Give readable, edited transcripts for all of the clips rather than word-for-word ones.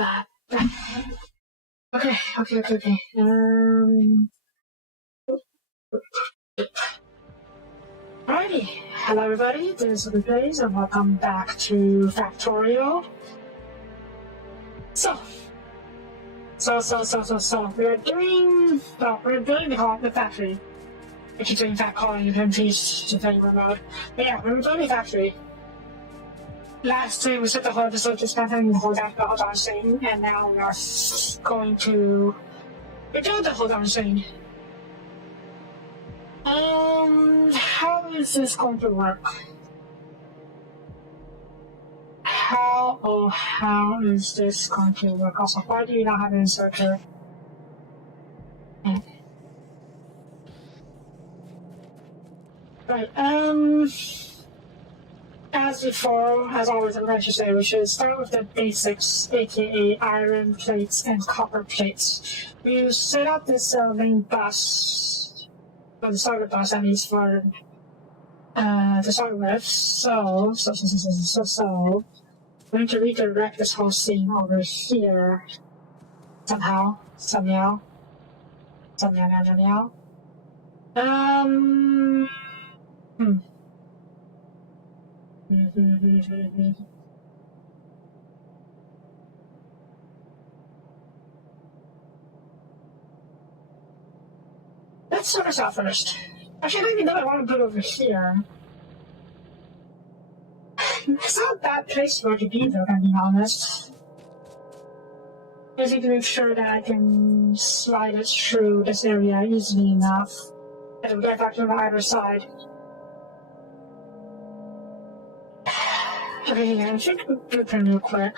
Okay. Alrighty. Hello everybody, this is Soapie and welcome back to Factorio. So we're doing the factory. I keep saying fat calling implementations to thing remote. But yeah, we're doing the factory. Last time we set the whole episode to spending the whole down thing, and now we are going to redo the whole down thing. How is this going to work? How is this going to work? Also, why do you not have an inserter? Right, as before, as always, I'm going to say we should start with the basics, aka iron plates and copper plates. We set up this main bus, the starter bus, that means for to start with. So, we're going to redirect this whole scene over here. Somehow. Let's sort this out first. Actually, I don't even know what I want to put over here. It's not a bad place for it to be, though, if I'm being honest. I just need to make sure that I can slide it through this area easily enough. And we'll get back to the other side. Okay, I think we'll blueprint real quick.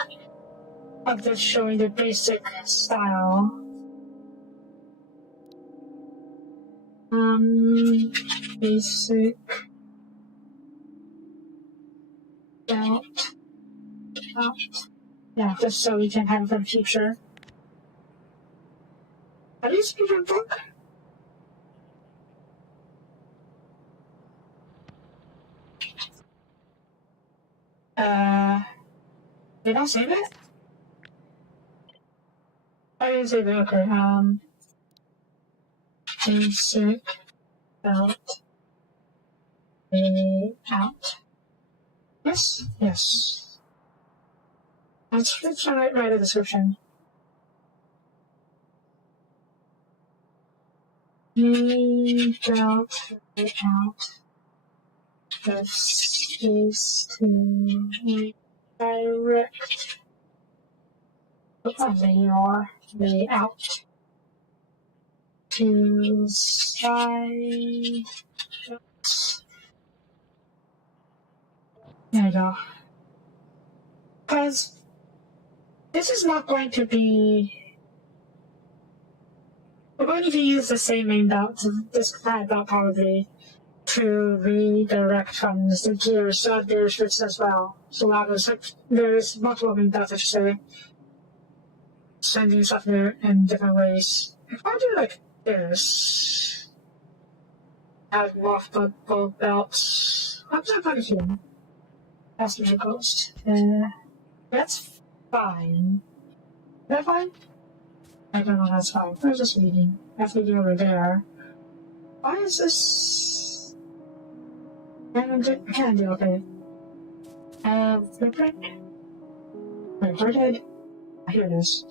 I'm just showing the basic style. Basic. Out. Yeah, just so we can have it for the future. Are these people book? Did I save it? I didn't save it, okay, basic belt out. Yes. Let's write a description. Belt out. The space to redirect your layout to side. There you go. Because this is not going to be. We're going to use the same main belt, this kind of belt probably, to redirect from the gears to other switches as well. So there's multiple main belts, I should say, sending stuff there in different ways. If I do like this, have multiple belts, I'm not going to that's the ghost. That's fine. Is that fine? I don't know, that's fine. I was just reading. I have to do over there. Why is this? Can do okay. Blueprint? Wait, where did? Here it is.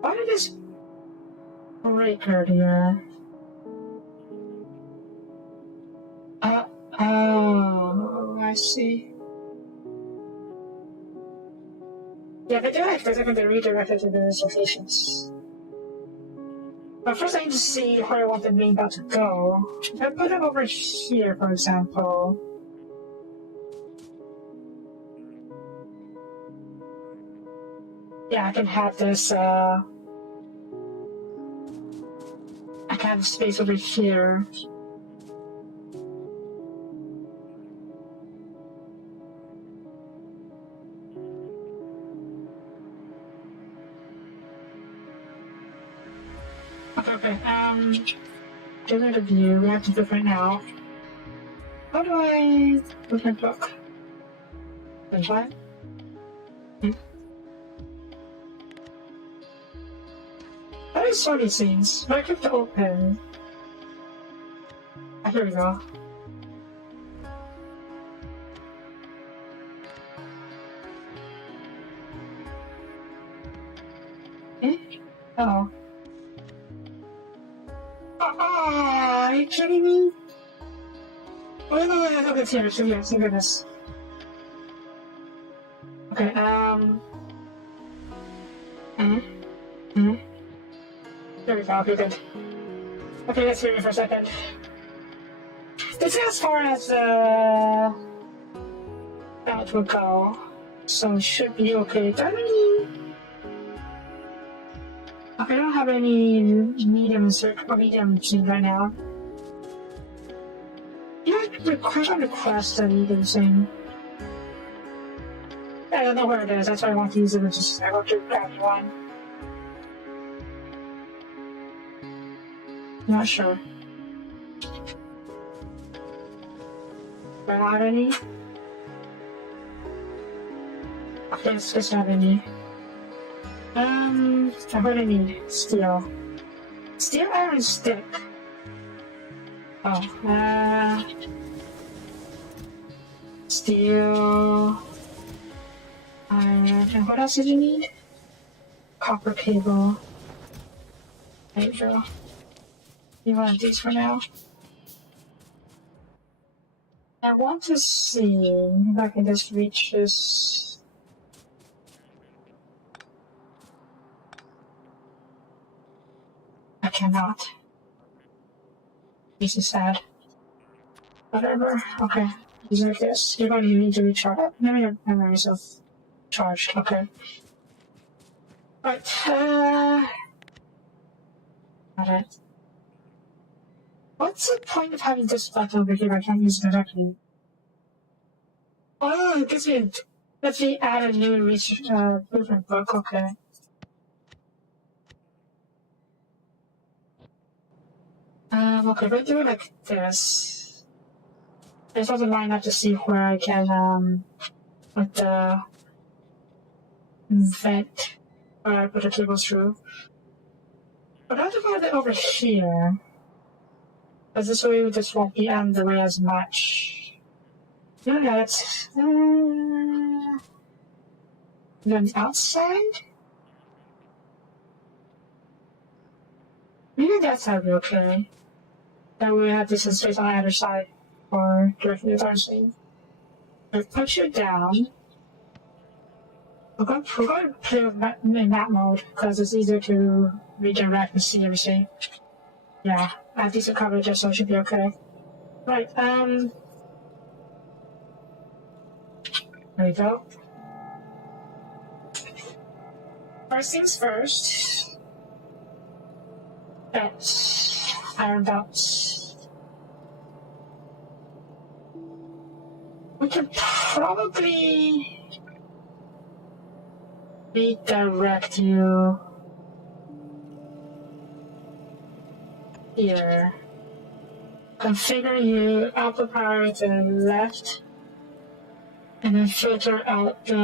Why did this break earlier? Oh, I see. Yeah, they're going to be redirected to those locations. But first I need to see where I want the main belt to go. If I put it over here, for example. Yeah, I can have this, I can have space over here. Okay, get the view. We have to blueprint now. How do I blueprint book? And what? That is so many scenes. But I click to open. Ah, here we go. Oh. Are you kidding me? Wait, okay, it's here, thank goodness. Okay, There we go, okay, good. Okay, let's hear me for a second. This is as far as, that will go. So it should be okay. Do I have any... Okay, I don't have any medium seed right now. Yeah, request and even thing. I don't know where it is, that's why I want to use it, it's just I want to grab one. Not sure. Do I have any? Okay, let's just have any. I heard I need steel. Steel iron stick. Oh, steel iron. And what else did you need? Copper cable. There you go. You want these for now? I want to see if I can just reach this. I cannot. This is sad. Whatever. Okay. These like this. You're going to need to recharge. Maybe your memory is charged. Okay. Right. Alright. What's the point of having this button over here? I can't use it directly. Oh, it gives me. Let me add a new research blueprint book. Okay. Okay, we'll do it like this. I just want to line up to see where I can, put the vent, where I put the cables through. But I have to put it over here. Because this way with the Soapie and the way as match. Yeah, that's, then outside? Maybe that side will be okay. Then we have this space on the other side for directly with our scene. I'll put you down. We're going to play with in that mode because it's easier to redirect and see everything. Yeah, I have decent coverage, so it should be okay. Right, there we go. First things first. Belts. Iron belts. We can probably redirect you here. Configure you output power to the left, and then filter out the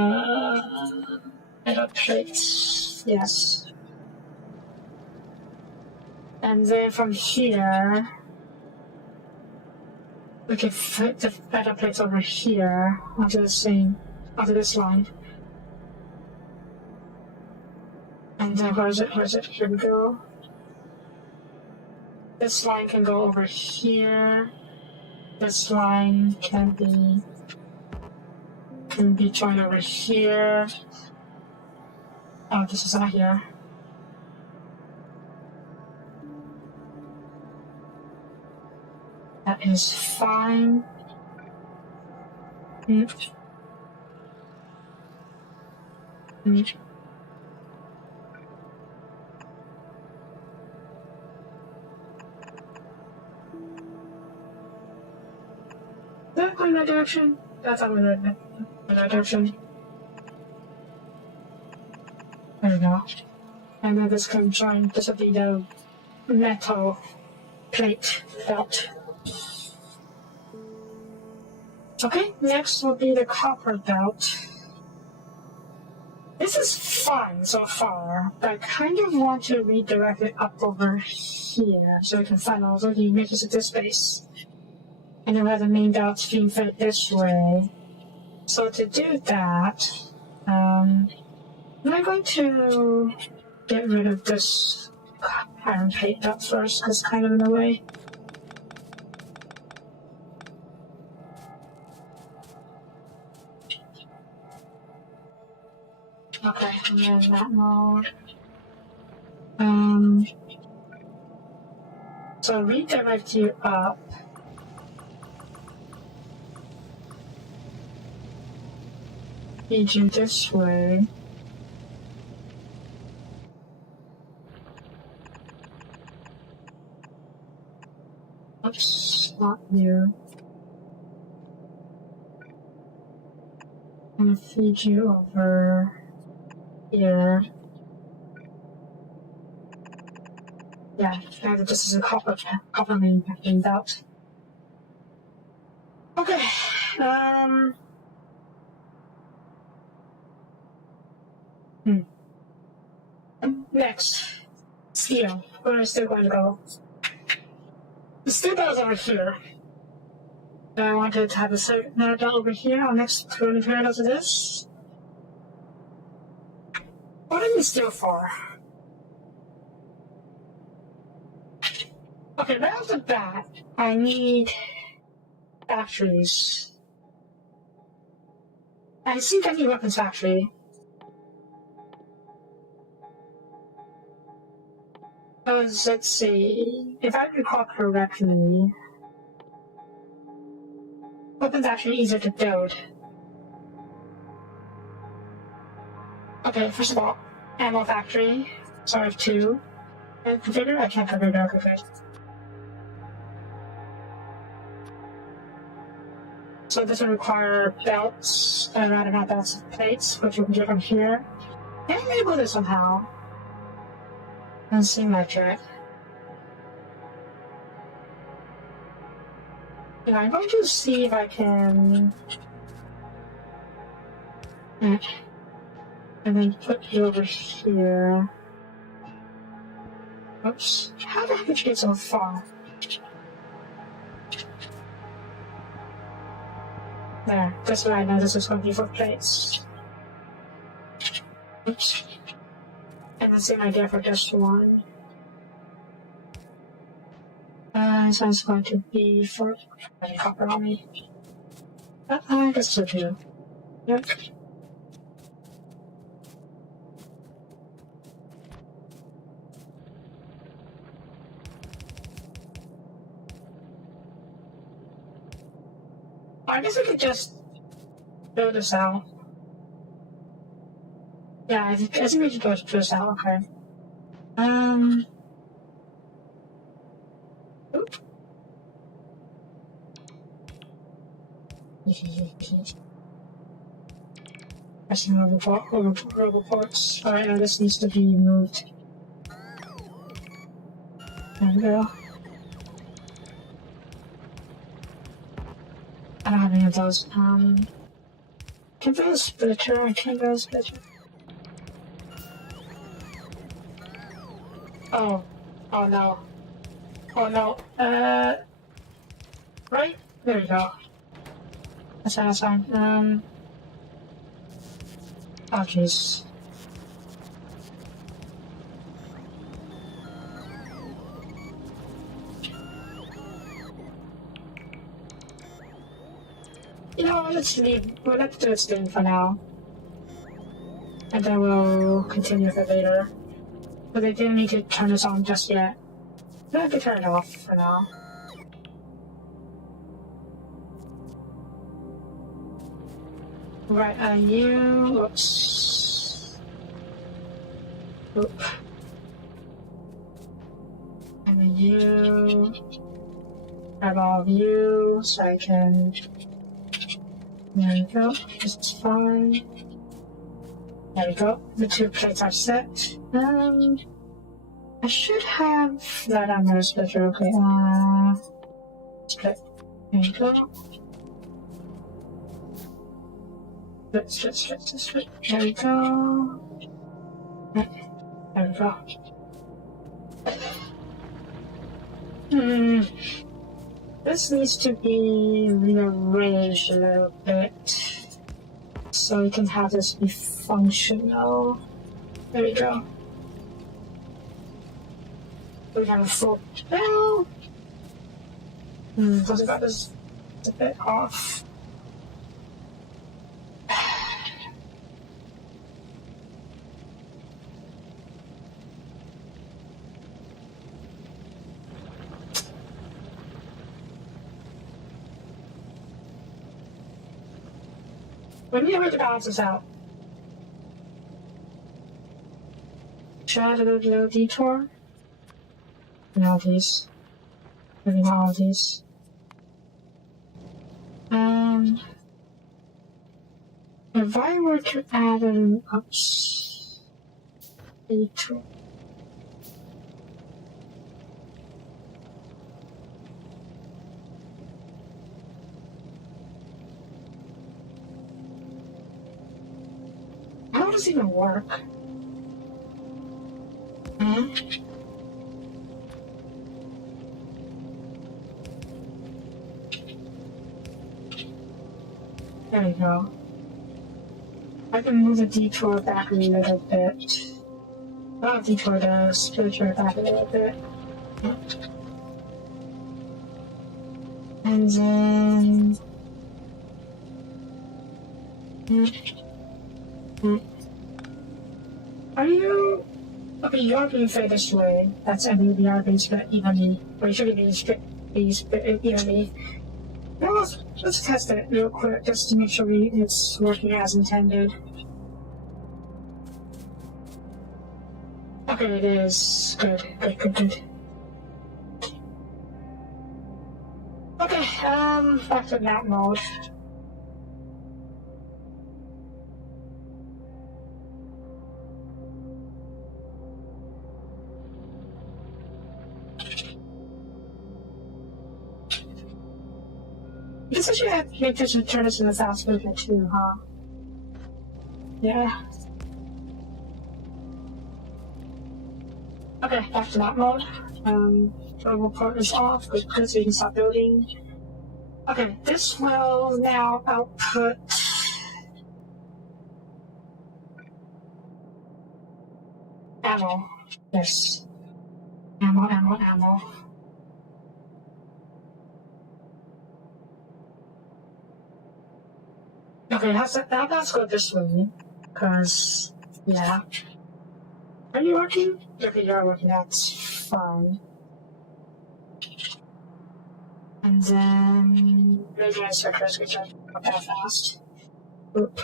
metal plates. Yes. And then from here, we can fit the metal plates over here onto onto this line. And then where is it? Here we go. This line can go over here. This line can be joined over here. Oh, this is not here. That is fine. That going in that direction? That's not in that direction. There we go. And then this can join, this will be the metal plate belt. Okay, next will be the copper belt. This is fun so far, but I kind of want to redirect it up over here so we can funnel so he makes it to space. And then we have the main belts being fed this way. So to do that, I'm going to get rid of this iron plate belt first because it's kind of in the way. Okay, and then that mode. So redirect you up. Feed you this way. Oops, not you. I'm gonna feed you over here. Yeah, now that this is a copper main belt. Okay, Next, steel. Where is still going to go? The steel belt is over here. I wanted to have a certain belt over here. Our next 20 parallels of this. What are you steel for? Okay, right off the bat, I need factories. I think I need a weapons factory. Because, let's see, if I recall correctly, weapons factory easier to build. Okay, first of all, ammo factory. So I have 2. And configure? I can't configure, okay. So this will require belts, a random amount of belts of plates, which we can get from here. Can I enable this somehow? Doesn't seem like it. Yeah, I'm going to see if I can... And then put you over here. Oops. How the heck did you get so far? There, that's what I know this is going to be for plates. Oops. And the same idea for this one. This one's going to be for copper on me. I guess so too. Yep. I guess I could just build this out. Yeah, I think we should build this out, okay. Oop. Pressing over ports. Alright, now this needs to be moved. There we go. I don't have any of those. Can build a splitter. I can't build a splitter. Oh. Oh no. Oh no. Right? There we go. That's fine. Oh jeez. You know, let's leave. We'll let do its thing for now. And then we'll continue with it later. But they didn't need to turn this on just yet. So I can turn it off for now. Right, you... Oops. Oop. And then you... Grab all of you, so I can... There we go, this is fine. There we go, the 2 plates are set. I should have that on the splitter, okay, split. There you go. Split. There we go. There we go. This needs to be rearranged a little bit so we can have this be functional. There we go. We have a full bell. Something about this is a bit off. We need a way to balance this out. Should I add a little detour? And all these. Maybe not all these. If I were to add an ups detour. How does it even work? There we go. I can move the detour back a little bit. Not detour, the spiritual back a little bit. And then... Are you... Okay, you are being fed this way. That's and you are being split evenly. Or you should be split evenly. Now let's test it real quick just to make sure it's working as intended. Okay, it is. Good. Okay, back to map mode. This is should make this turn this in the south movement too, huh? Yeah. Okay, back to that mode. Global port is off, good, so you can stop building. Okay, this will now output ammo. Yes. Ammo. Okay, let's go this way, because, yeah. Are you working? Okay, you're working, that's fine. And then, maybe I start switch up that fast. Oop.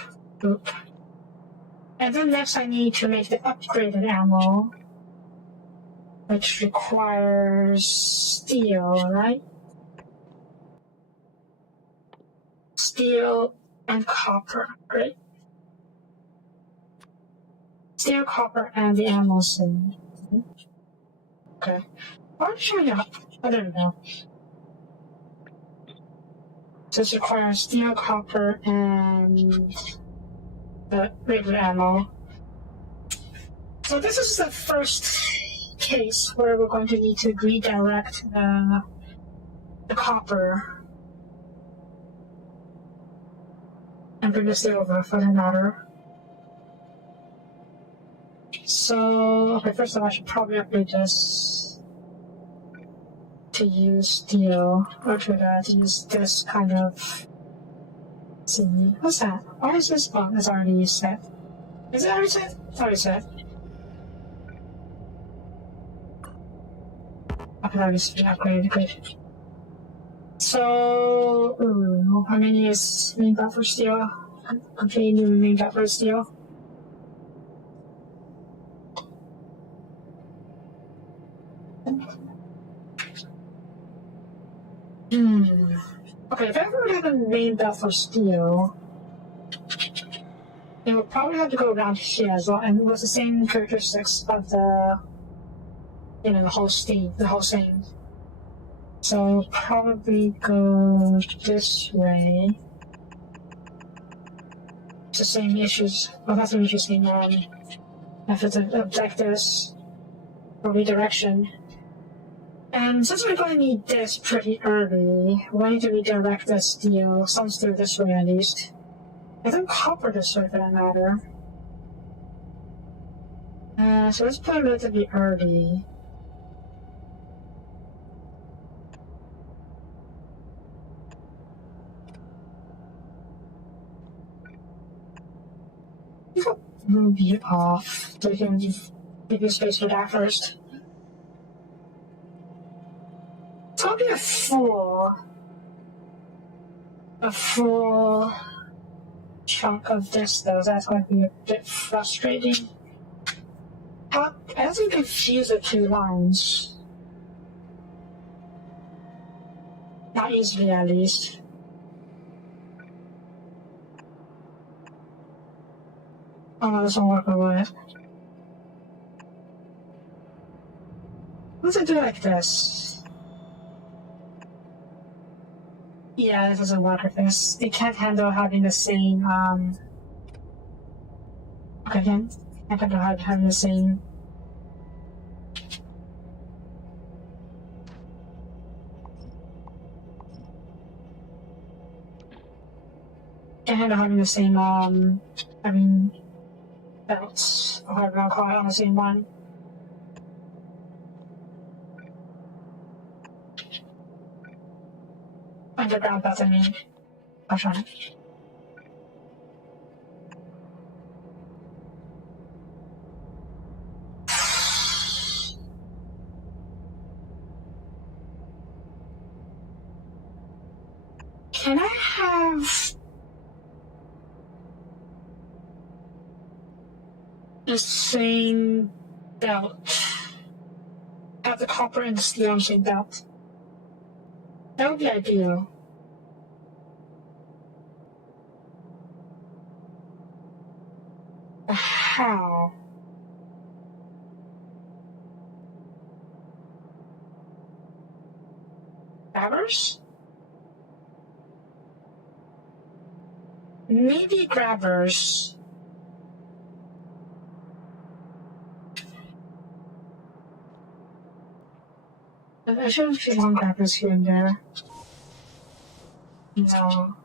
And then next I need to make the upgraded ammo, which requires steel, right? Steel and copper, great. Steel, copper, and the ammo soon. Okay. Why are you showing up? I don't know. So this requires steel, copper, and the regular ammo. So this is the first case where we're going to need to redirect the copper and bring the steel over for that matter. So, okay, first of all, I should probably upgrade this to use steel, or to use this kind of... Let's see, what's that? Why is this? Oh, it's already set. Is it already set? It's already set. Okay, that needs to be upgraded, great. So, how many is main buffer steel? Completely new main buffer steel. Okay, if I ever had a main buffer steel, it would probably have to go around here as well, and with the same characteristics of the, the whole thing. So probably go this way. the same issues. Well, that's an interesting methods of objectives or redirection. And since we're going to need this pretty early, we need to redirect the steel, some steel this way at least. I think copper this way for that matter. So let's put it relatively early. Move you off, so we can give you space for that first. It's gonna be a full chunk of this though, that's going to be a bit frustrating. I doesn't confuse the two lines. Not easily at least. Oh no, this won't work away. Let's do it like this. Yeah, this doesn't work like this. They can't handle having the same, okay, again, can't handle having the same. Can't handle having the same, belts, or however I'll call it, on the same one. Underground belt, I mean. I'll try it. Can I have the same belt? Have the copper and the steel on the same belt? That would be ideal. How? Grabbers? Maybe grabbers. I should have few long grabbers here and there. No.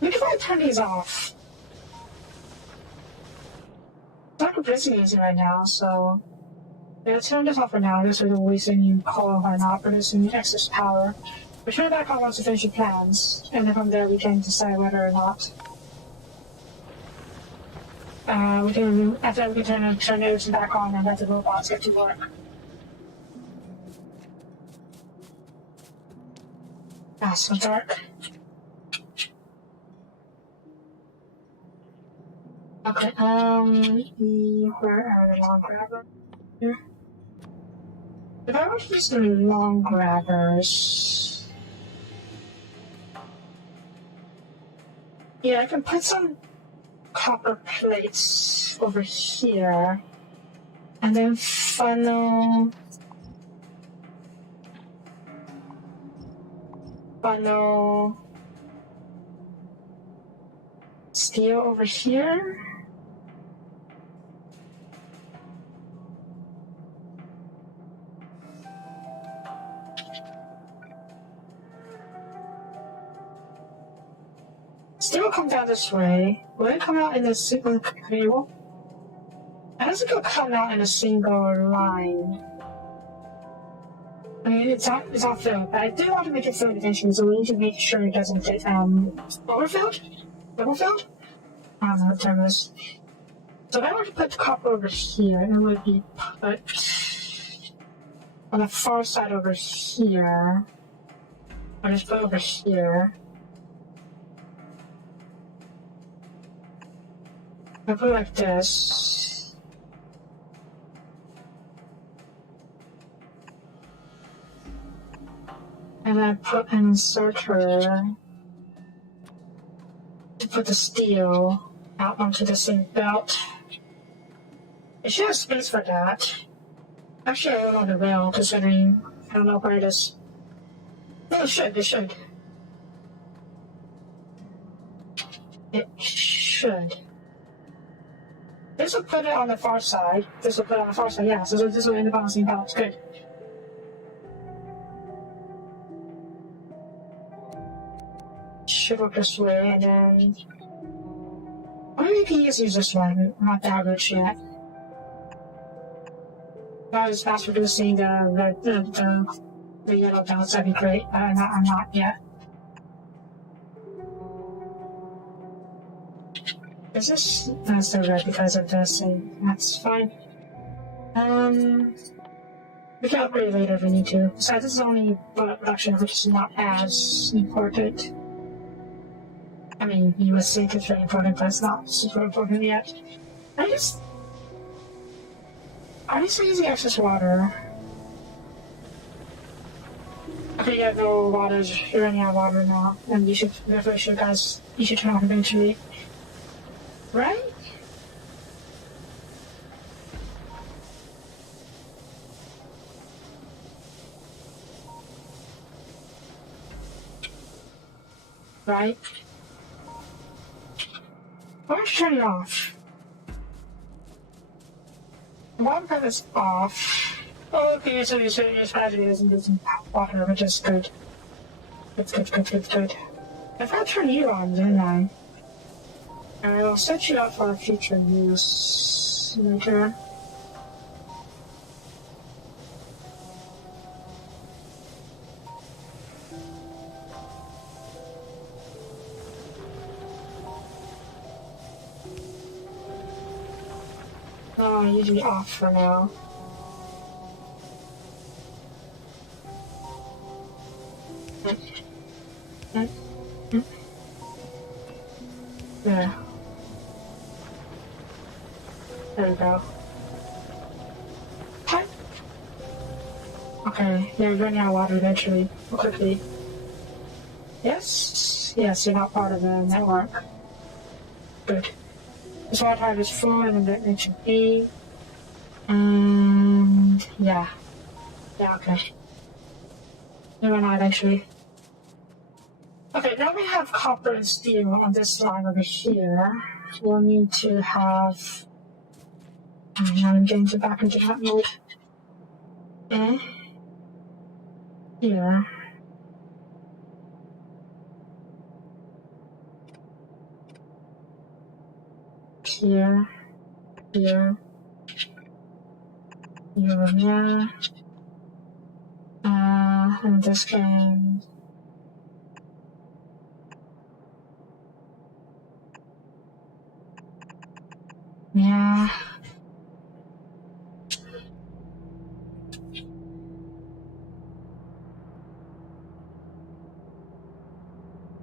Maybe if I turn these off. It's not producing anything right now, so yeah, let's turn this off for now. This way we're wasting any coal by not producing excess power. We'll turn it back on once we finish the plans, and then from there we can decide whether or not after we can turn everything back on and let the robots get to work. Ah, so dark. Okay, where are the long grabbers? Here. If I were to use the long grabbers, yeah, I can put some copper plates over here, and then funnel steel over here. Steel will come down this way. Will it come out in a single cable? How does it come out in a single line? I mean, it's not filled, but I do want to make it filled eventually, so we need to make sure it doesn't get, overfilled? Double-filled? I don't know what the term is. So if I were to put the copper over here, it would be put on the far side over here. Or just put over here. I put it like this. And then put an inserter to put the steel out onto the same belt. It should have space for that. Actually, I wrote on the rail, considering I don't know where it is. It should, it should. It should. This will put it on the far side. This will put it on the far side, yeah. So this will end up on the same balance. Good. Should work this way, and then... Maybe you can just use this one. I'm not that rich yet. If I was fast reducing the yellow balance, that'd be great. But I'm not yet. Is this? That's still red because of this, and that's fine. We can upgrade later if we need to. Besides, this is only production, which is not as important. I mean, you would think it's very important, but it's not super important yet. Are you still using excess water? Okay, you have no water. You're running out of water now, and you should turn off eventually. Right? Right? Why don't you turn it off? One part is off. Oh, okay, so your strategy isn't using water, which is good. Good. If I turn you on, didn't I? I'll set you up for future use later. Oh, usually off for now. Yeah. There we go. What? Okay, yeah, you're running out of water eventually. Quickly. Yes? Yes, you're not part of the network. Good. This water type is full and then it should be. And yeah. Yeah, okay. You run out eventually. Okay, now we have copper and steel on this line over here. We'll need to have... Now I'm getting back into that mode. Here. Here. Here. Here. And this can... Yeah.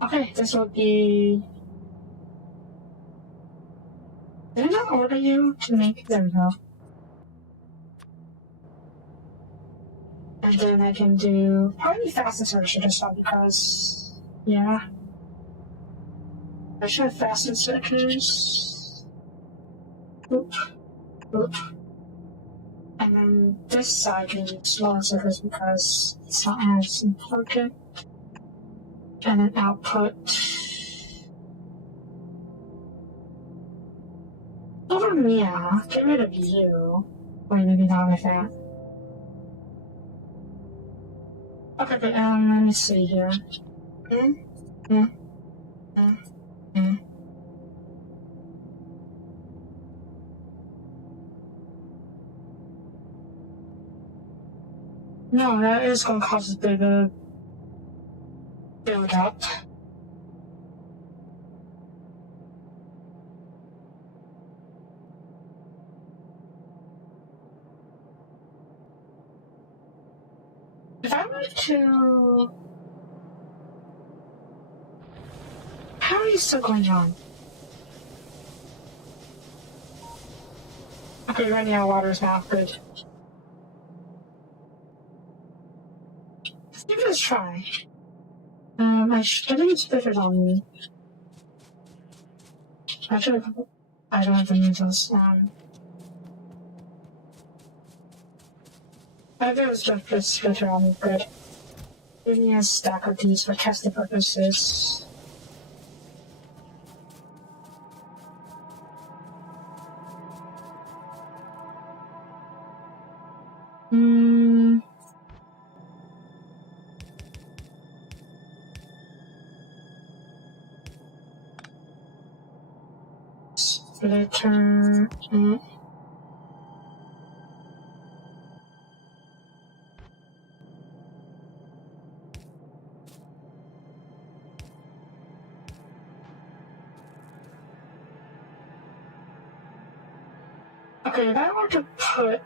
Okay, this will be... Did I not order you to make... There we go. And then I can do... Probably fast insertion just now because... Yeah. I should have fast inserters. Oop. Oop. And then this side can use slow inserters because it's not as important. And then output. Yeah, get rid of you. Wait, maybe not like that. Okay, but, let me see here. No, that is going to cause a bit of build up. If I were to... How are you still going on? Okay, you're running out of water now. Good. Let's give it a try. I think it's better on me. I don't have the needles. I think it's just better on me. Good. Give me a stack of these for testing purposes. Splitter. Okay, I want to put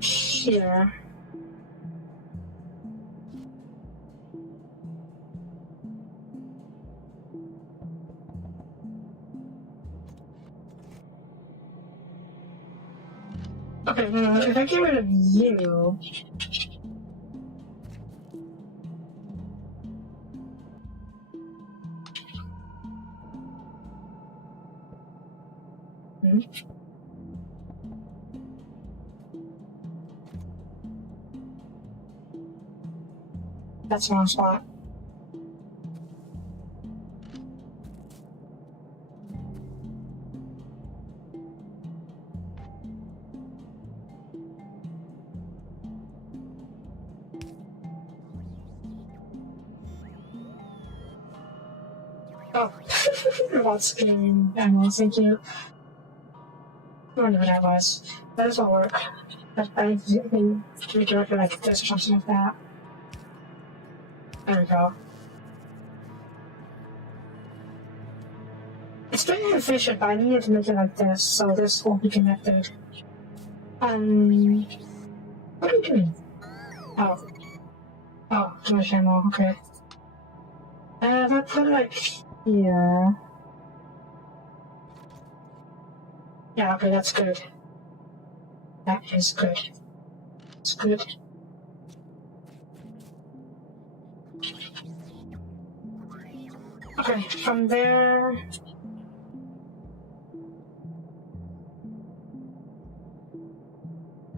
here. Okay, if I get rid of you, that's the wrong spot. Oh, about spinning ammo, thank you. I don't know what that was. That does not work. I can redirect it like this or something like that. There we go. It's pretty efficient, but I needed to make it like this, so this won't be connected. What are you doing? Oh. Oh, too much ammo, okay. If I put it like here. Yeah, okay, that's good. That is good. It's good. Okay, from there.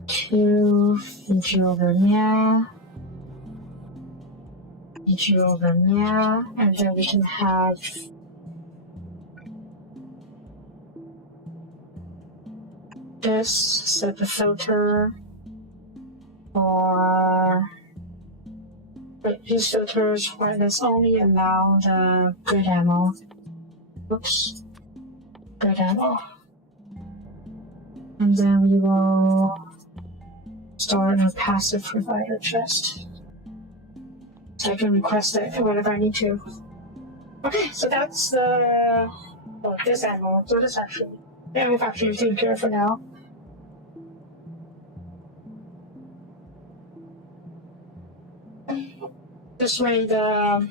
To feature over there. Feature over there. And then we can have this, set the filter for. But these filters for this only allow the good ammo. Oops. Good ammo. And then we will start a passive provider chest. So I can request it whenever I need to. Okay, so that's the this ammo. So this actually the ammo factory is taken care of for now. This way the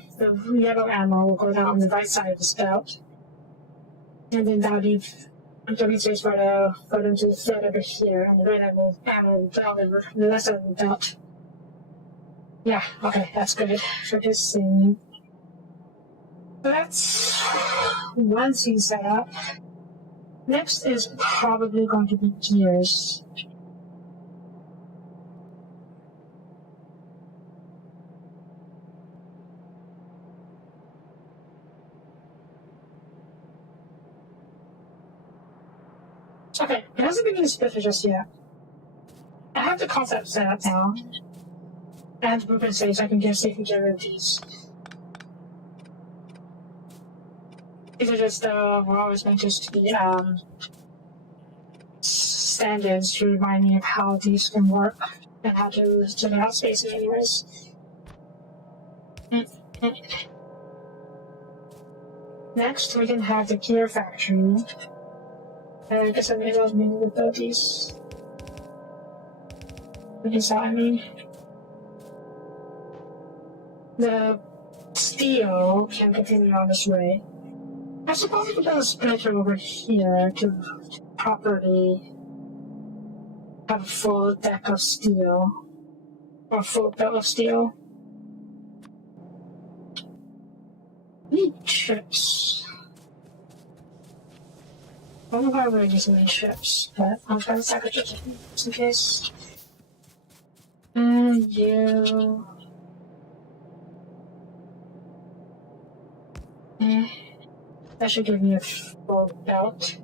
yellow ammo will go down on the right side of the spout. And then that'll leave space for them to fit over here, and the red ammo will down the left side of the belt. Yeah, okay, that's good for this thing. So that's one thing set up. Next is probably going to be gears. Okay, it hasn't been in the splitter just yet. I have the concept set up now. And the blueprint stage I can give safety generate these. These are just were always meant just to be standards to remind me of how these can work and how to generate out spaces anyways. Next we can have the gear factory. I guess I may as well maybe without these. What is that I mean? The steel can continue on this way. I suppose we can put a splitter over here to properly have a full deck of steel. Or full belt of steel. Need chips. I don't know why we're using these chips, but I'll try to sacrifice chips just in case. And you... that should give me a full belt.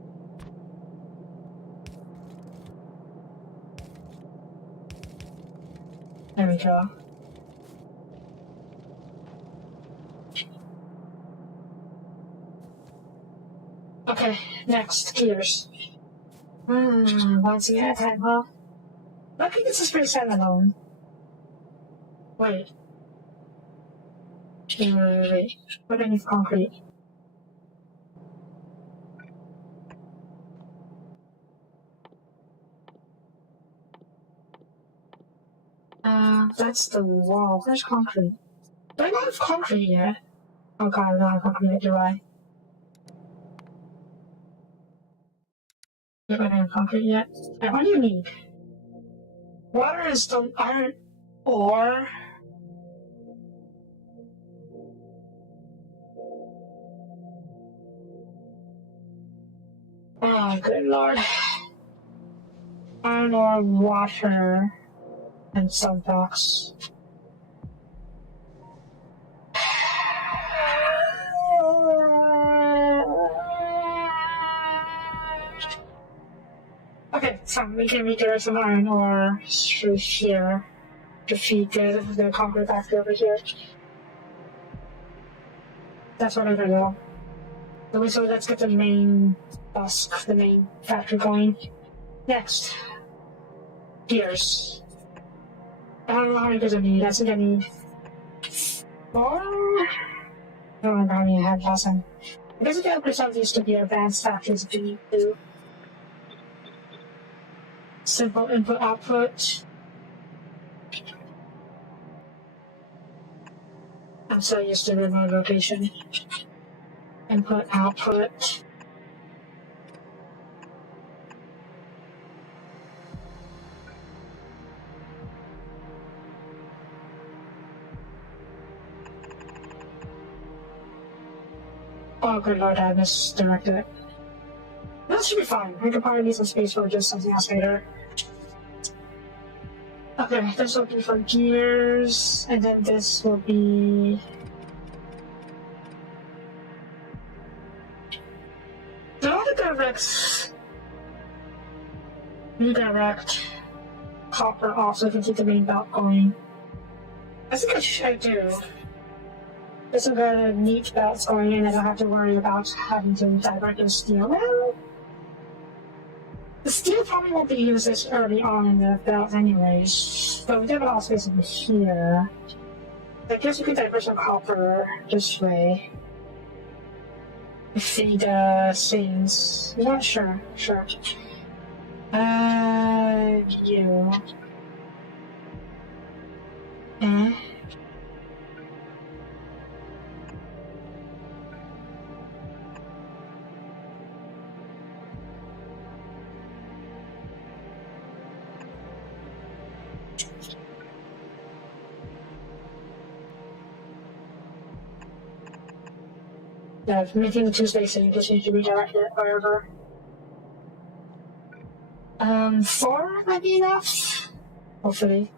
There we go. Okay, next, gears. Once again, time, huh? I think this is pretty standalone. Wait. Wait. What do I need for concrete? That's the wall. Where's concrete? Do I not have concrete yet? Oh god, I don't have concrete yet, do I? I don't have concrete yet. Wait, what do you need? Water is the iron ore. Oh, good lord. Iron ore, water, and some blocks. Okay, so we can redirect some iron ore through here to feed the concrete factory over here. That's what I'm gonna do. So let's get the main busk, the main factory going. Next, gears. I don't know how many gears I need. I think I need 4? I don't remember how many I had last time. Basically, upgrade some of these to be advanced factories if you need to. Simple input output. I'm so used to remote location. Input output. Oh, good lord, I misdirected it. That should be fine. I could probably need some space for just something else later. Okay, this will be for gears, and then this will be... Do I want to redirect copper off so I can keep the main belt going? I think I do. This will get the neat belts going, and I don't have to worry about having to divert the steel. Well, the steel probably won't be used this early on in the belt anyways, but we do have a lot of space over here. I guess we could divert some copper this way. Feed things. I'm not sure. Sure. You. Yeah, making the two spaces, you just need to redirect it wherever. 4 might be enough. Hopefully.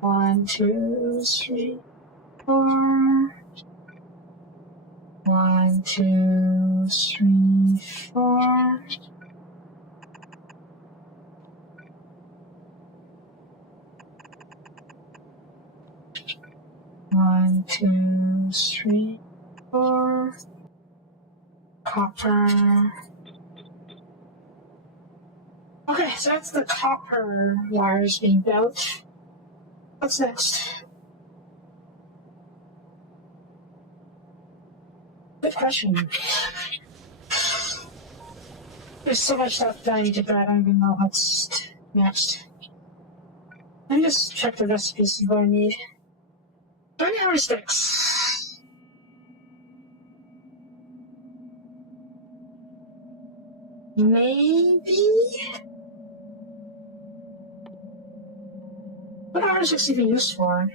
1, 2, 3, 4. 1, 2, 3, 4. One, 2, 3, 4. Copper. Okay, so that's the copper wires being built. What's next? Good question. There's so much stuff that I need to do, I don't even know what's next. Let me just check the recipes of what I need. 20-hour sticks. Maybe? What are sticks even used for?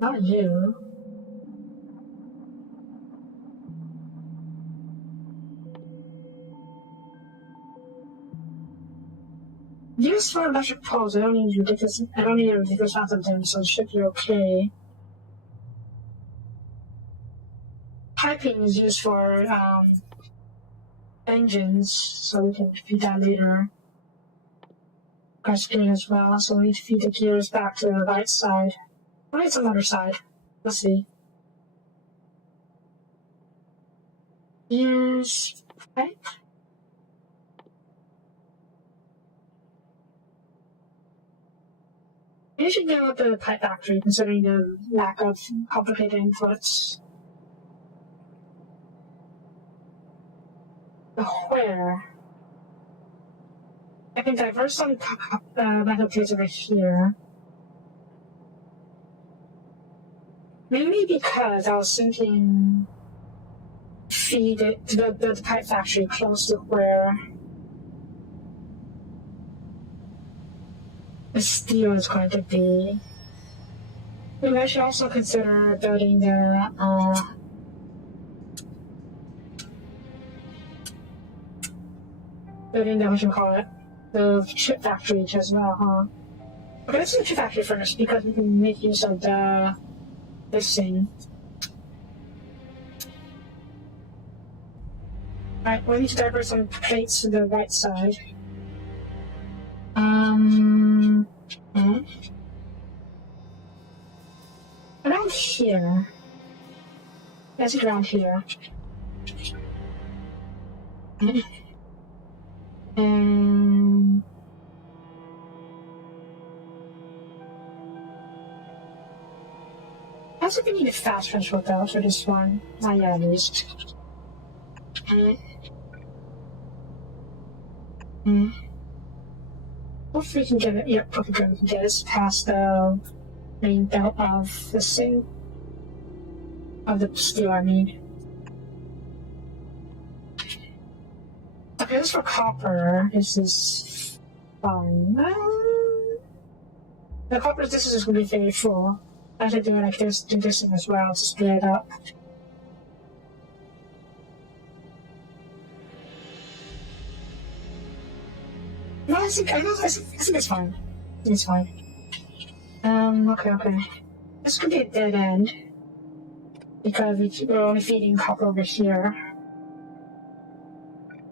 Not you. Used for electric poles. I don't need a ridiculous amount of them, so it should be okay. Piping is used for engines, so we can feed that later. That's good as well, so we need to feed the gears back to the right side. Or it's on the other side. Let's see. Use pipe. You should go with the pipe factory, considering the lack of complicated inputs. Where? I can divert some metal plates over here. Mainly because I was thinking feed it to the pipe factory close to where the steel is going to be. Maybe I should also consider building the what you call it, the chip factory as well, huh? Okay, let's do the chip factory first because we can make use of this thing. Alright, we need to divert some plates to the right side. Around here. Let's get around here. And I also think we need a fast transfer though for this one. Not yet, at least. Hopefully we can get it. Yep, probably we can get this past the main belt of this thing. Of the steel, I mean. Okay, this is for copper. This is fine. The copper, this is going to be very full. I should do it like this, do this thing as well to split it up. No, I think it's fine. It's fine. Okay. This could be a dead end. Because we're only feeding copper over here.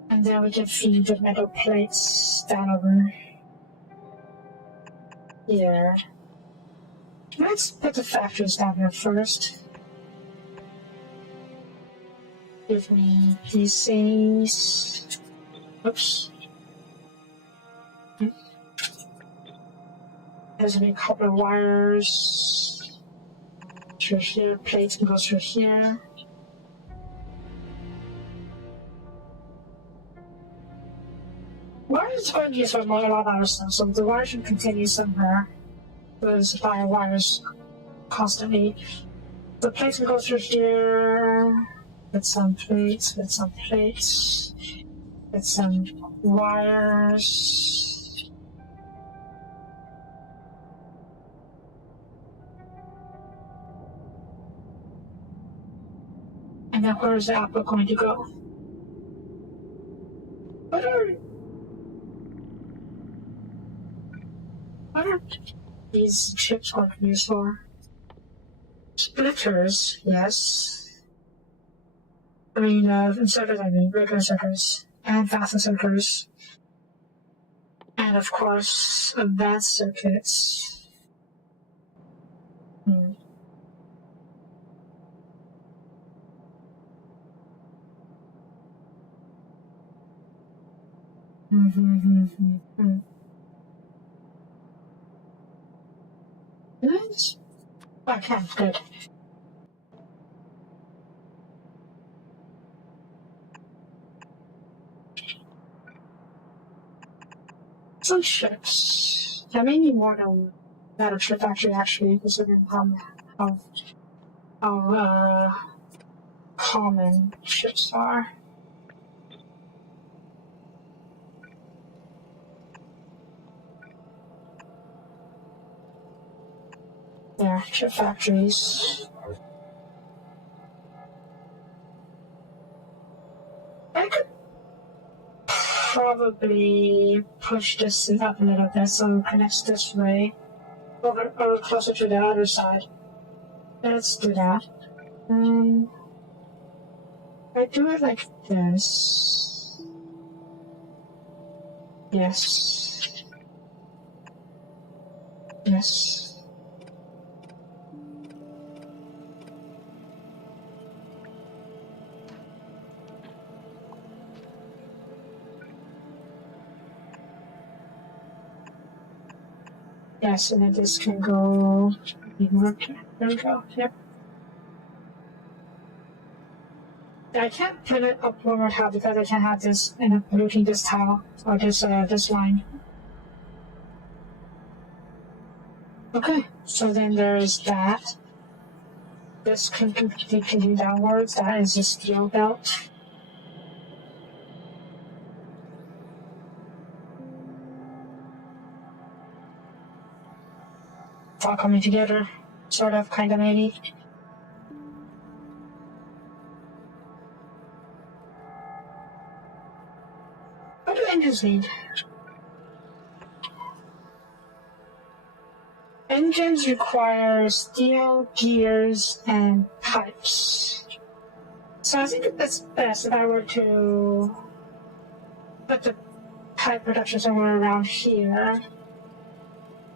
And then we can feed the metal plates down over here. Let's put the factories down here first. Give me these things. Oops. There's gonna be copper wires. Through here, plates can go through here. Wires is going to use for a lot of other stuff, so the wire should continue somewhere. The supply of wires constantly. The plates can go through here. With some plates, with some wires. And then where is the output going to go? What are these chips going to be used for? Splitters, yes. I mean, inserters, regular inserters. And fast inserters. And of course, advanced circuits. Nice. Okay, good. Some chips. There may be more than that a chip actually, considering how common chips are. Yeah, chip factories. I could probably push this up a little bit so it connects this way, over or closer to the other side. Let's do that. I do it like this. Yes. Yes. Yes, and then this can go. There we go. Yep. I can't put it up one more tile because I can't have this in a polluting this tile or this line. Okay, so then there's that. This can continue downwards. That is the steel belt. It's all coming together, sort of, kind of, maybe. What do engines need? Engines require steel, gears, and pipes. So I think it's best if I were to put the pipe production somewhere around here.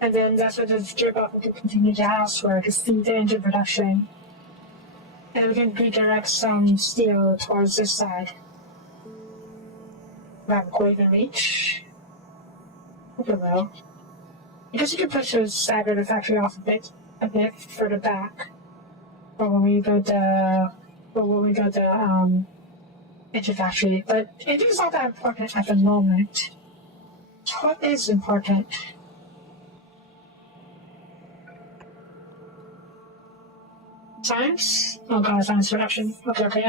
And then that's where the gearbox will continue to elsewhere to feed the engine production. And we can redirect some steel towards this side. That will within reach. Hope it will. Because you can push the side of the factory off a bit further back. Or when we go to engine factory. But it is not that important at the moment. What is important? Science? Oh god, science production. Okay.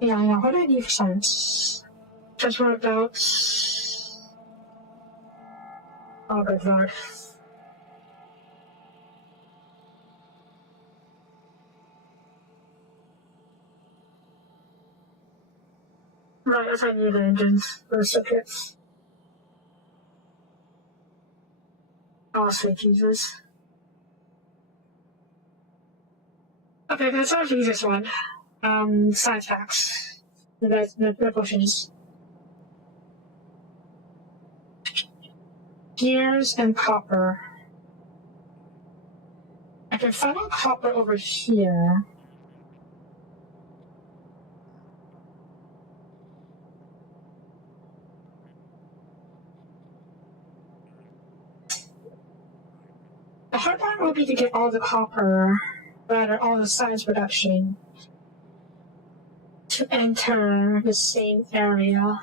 Yeah, what do I need for science? Just what about... Oh good lord. Right, yes, I need the engines, the circuits. Oh, sweet Jesus. Okay, that's not the easiest one. Science facts. The potions. Gears and copper. I can funnel copper over here. The hard part will be to get all the copper, rather all the science production, to enter the same area.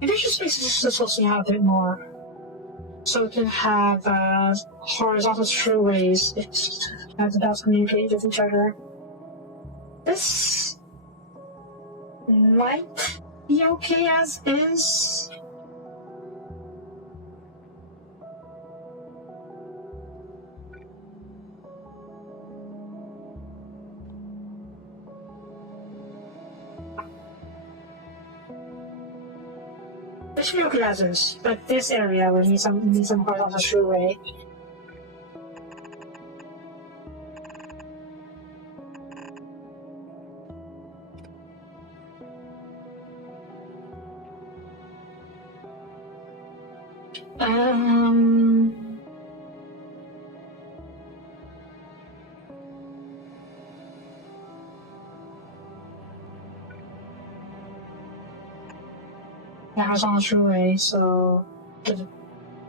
Industrial space is just supposed to have a bit more. So we can have horizontal throughways that the belts communicate with each other. This might be okay as is. This should be okay as is, but this area will need some horizontal throughway. Yeah, horizontal throughway, so get a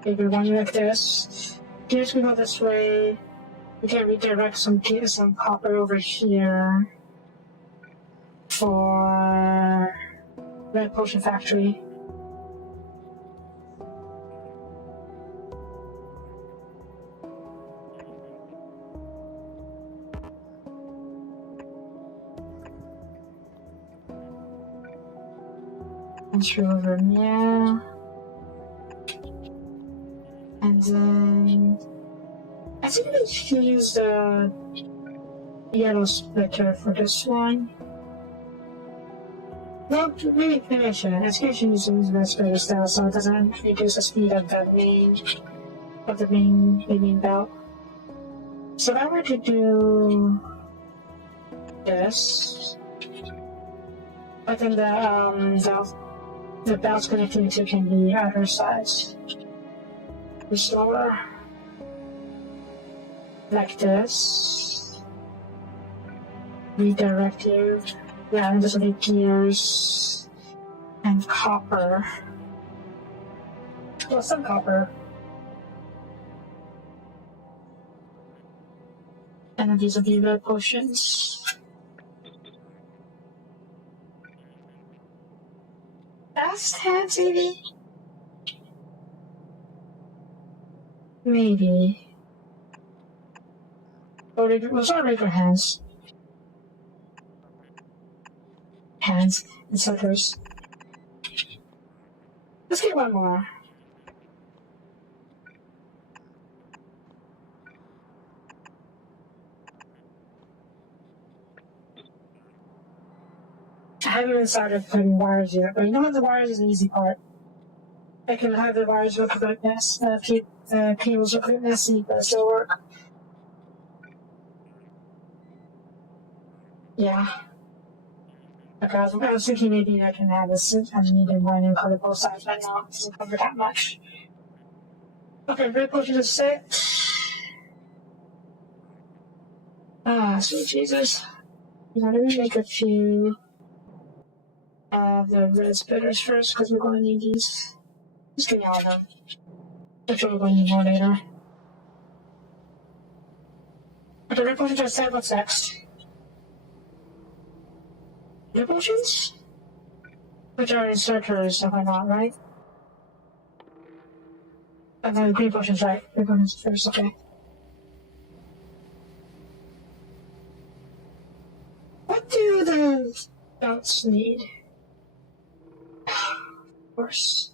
bigger one like this. Gears can go this way. We can redirect some copper over here for Red Potion Factory. transfer over, yeah. And then I think we should use the yellow splitter for this one. No, maybe shouldn't. I think we should use the splitter still so it doesn't reduce the speed of the main belt. So if I were to do this, but then the belt's connecting to can be other sides. Slower, like this. Redirect you. Yeah, and this will be gears and copper. Well, some copper. And then these will be red potions. Fast hands, maybe? Maybe. Oh, it's not regular hands. Hands and suckers. Let's get one more. I haven't even started putting wires yet, but you know what, the wires is the easy part. I can have the wires look like this, cables look like messy, but it still work. Yeah. Okay, I was thinking maybe I can have this, I need to run and cover both sides, but no, it doesn't cover that much. Okay, very close to the set. Ah, sweet Jesus. Let me make a few of the red splitters first, because we're going to need these. Just give me all of them. I'm sure we're going to need more later. Okay, red potions are set. What's next? Blue potions? Which are inserters, if I'm not right? And then green potions, right? Green potions first, okay. What do the belts need? Of course.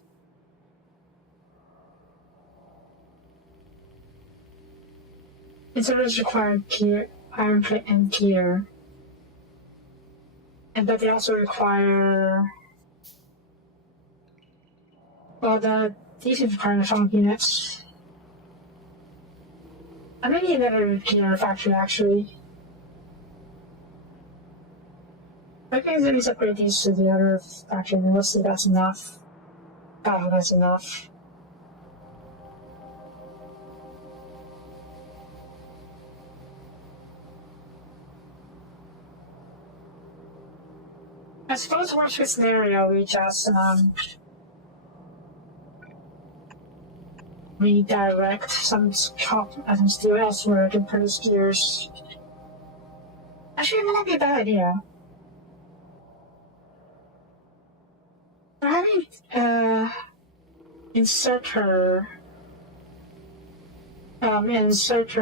Inserters require gear, iron plate and gear. But they also require, well, these require atomic units. And maybe another gear factory, actually. I can at least upgrade these to the other factory, and we'll see if that's enough. Oh, that's enough. I suppose worst case scenario, we just redirect some steel elsewhere to produce gears. Actually, it might not be a bad idea. We're having inserter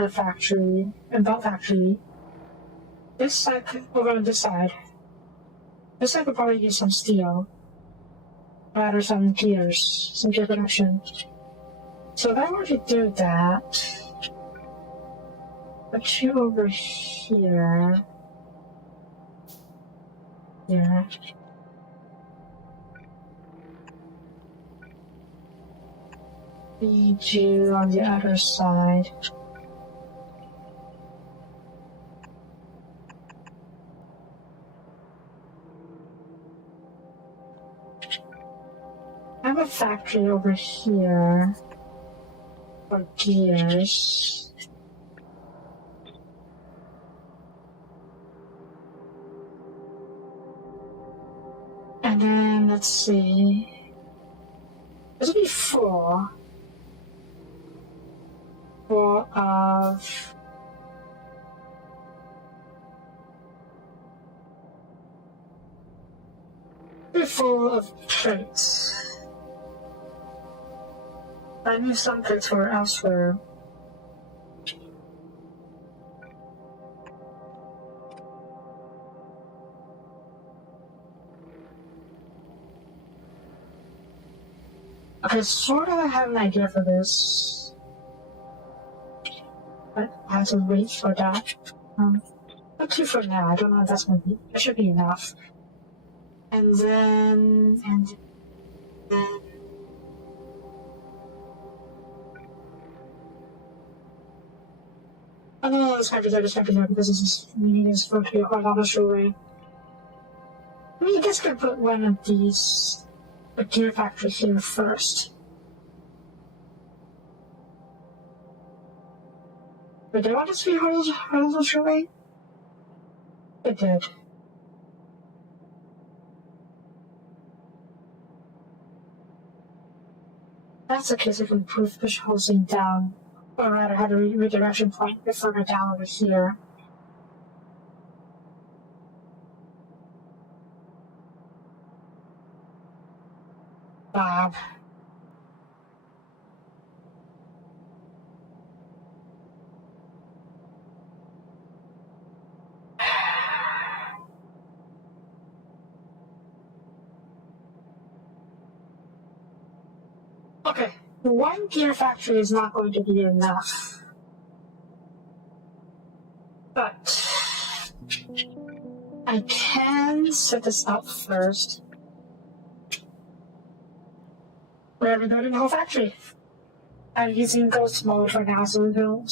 factory and belt factory. This side, we'll go on this side. This side could probably use some steel. Or some gears, some gear production. So if I were to do that, put you over here. Yeah. Feed you on the other side. I have a factory over here for gears. And then let's see. This will be full of full of plates. I knew some plates were elsewhere. I sort of have an idea for this, but I have to wait for that. Not too for now. I don't know if that's gonna be. It should be enough. And then. Oh no, this can't be there, because this is. We need this for to be quite honest way. I mean, I guess I could put one of these. A gear factory here first. But did I want this to be horizontal way? It did. That's the case, we can push housing down, or rather have a redirection point a bit further down over here. Bob. Okay, one gear factory is not going to be enough. But I can set this up first. We're rebuilding the whole factory. I'm using ghost mode for now, so we don't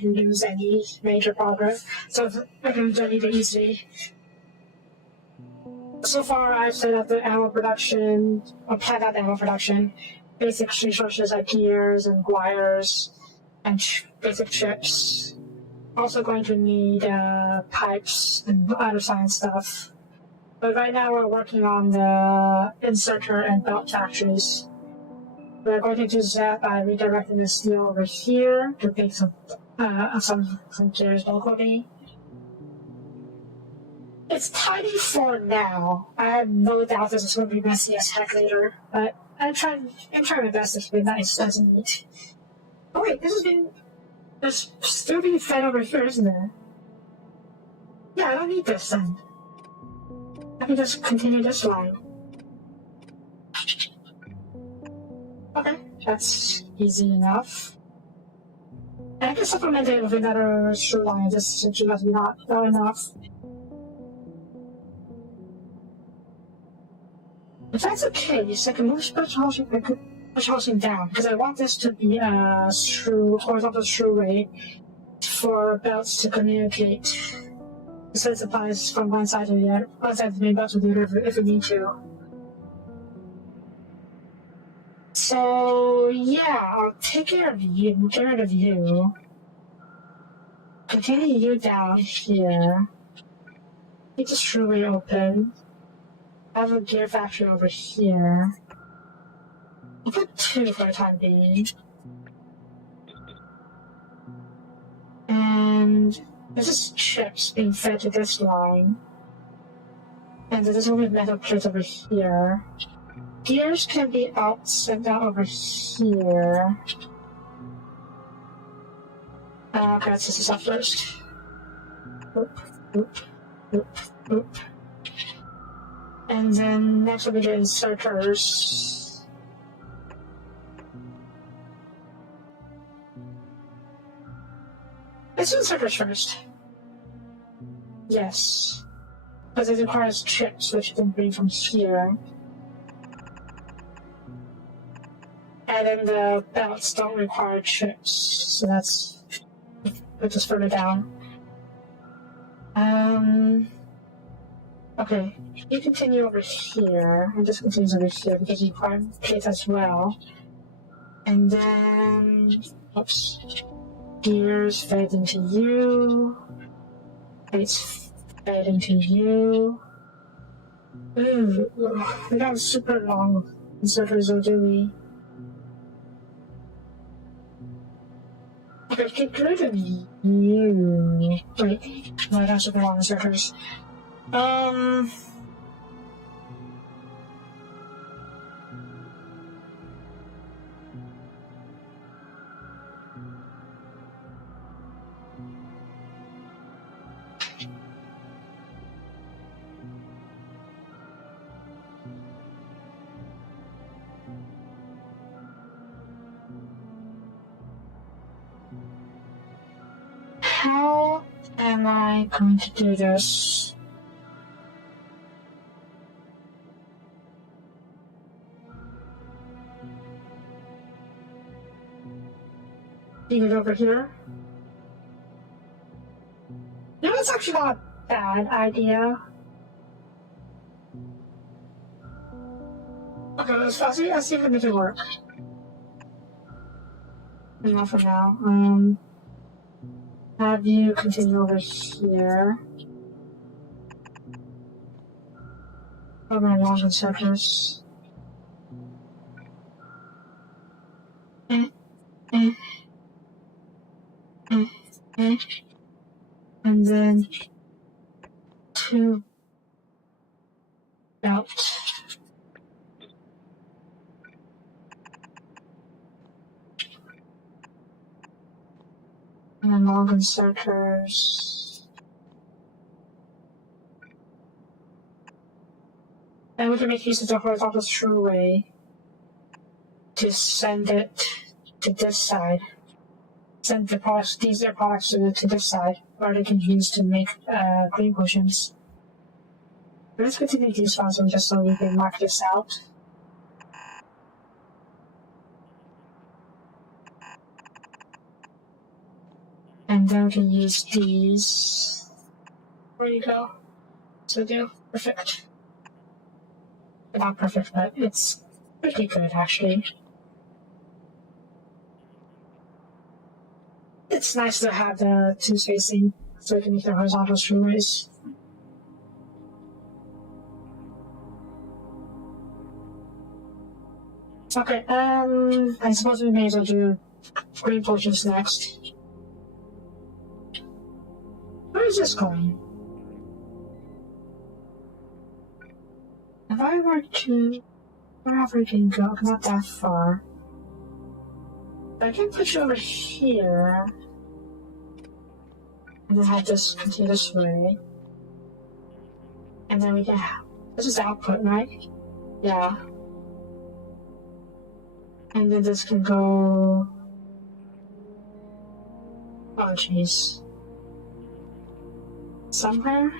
lose any major progress. So I can delete it easily. So far, I've set up the ammo production, or planned out the ammo production, basic resources like gears and wires, and basic chips. Also going to need pipes and other science stuff. But right now we're working on the inserter and belt factories. We're going to do that by redirecting the steel over here to make some gears locally. It's tidy for now. I have no doubt this is going to be messy as heck later, but I'm trying my best to be nice, doesn't it? Oh wait, there's still being fed over here, isn't there? Yeah, I don't need this then. I can just continue this line. Okay, that's easy enough. And I can supplement it with another through line, just since you must be not enough. If that's okay, so I can move push housing down, because I want this to be a horizontal throughway for belts to communicate. So it supplies from one side to the other, one side of the main belt to the other if we need to. So yeah, I'll take care of you, get rid of you. Continue you down here. Keep the throughway open. I have a gear factory over here. I'll put 2 for the time being. And this is chips being fed to this line. And there's only metal plates over here. Gears can be sent out over here. Okay, let's set this up first. Oop, oop, oop, oop. And then next we'll be doing inserters. Let's do inserters first. Yes. Because it requires chips, which you can bring from here. And then the belts don't require chips, so that's put us further down. Okay, you continue over here, and just continues over here because you require plates as well. And then, oops, gears fed into you, plates fed into you. Ooh, we got super long inserters, or do we? Okay, get rid of you. Wait, no, that's super long inserters. how am I going to do this? Being it over here? No, it's actually not a bad idea. Okay, let's see if we can make it work. Enough for now. Have you continue over here? Over along the surface. And then two belt. And then long inserters. And we can make use of the horizontal screwway to send it to this side. Send the products, these are products to this side, where they can use to make green potions. Let's continue these ones just so we can mark this out. And then we can use these. There you go. So do perfect. Not perfect, but it's pretty good actually. It's nice to have the two spacing so we can make the horizontal screwways. Okay, I suppose we may as well do green potions next. Where is this going? If I were to... wherever we can go, not that far. I can put you over here. And then have this continue this way. And then we can have... this is output, right? Yeah. And then this can go... oh jeez. Somewhere?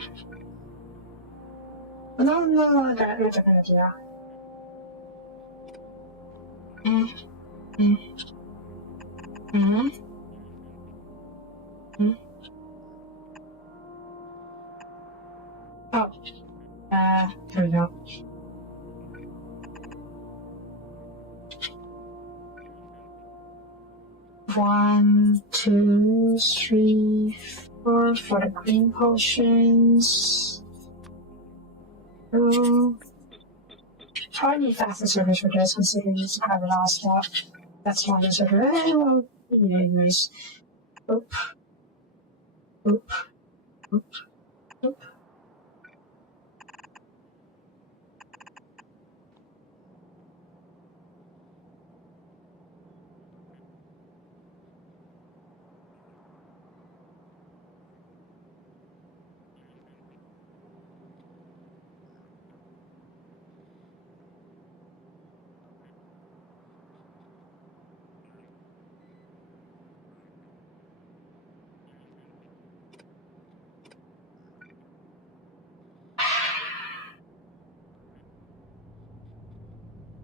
No, I got an idea. Oh. There we go. One, two, three, four for the green potions. Probably need faster servers for this, considering it's kind of a last spot. That's one server. Well, anyways. Oop. Oop. Oop. Oop.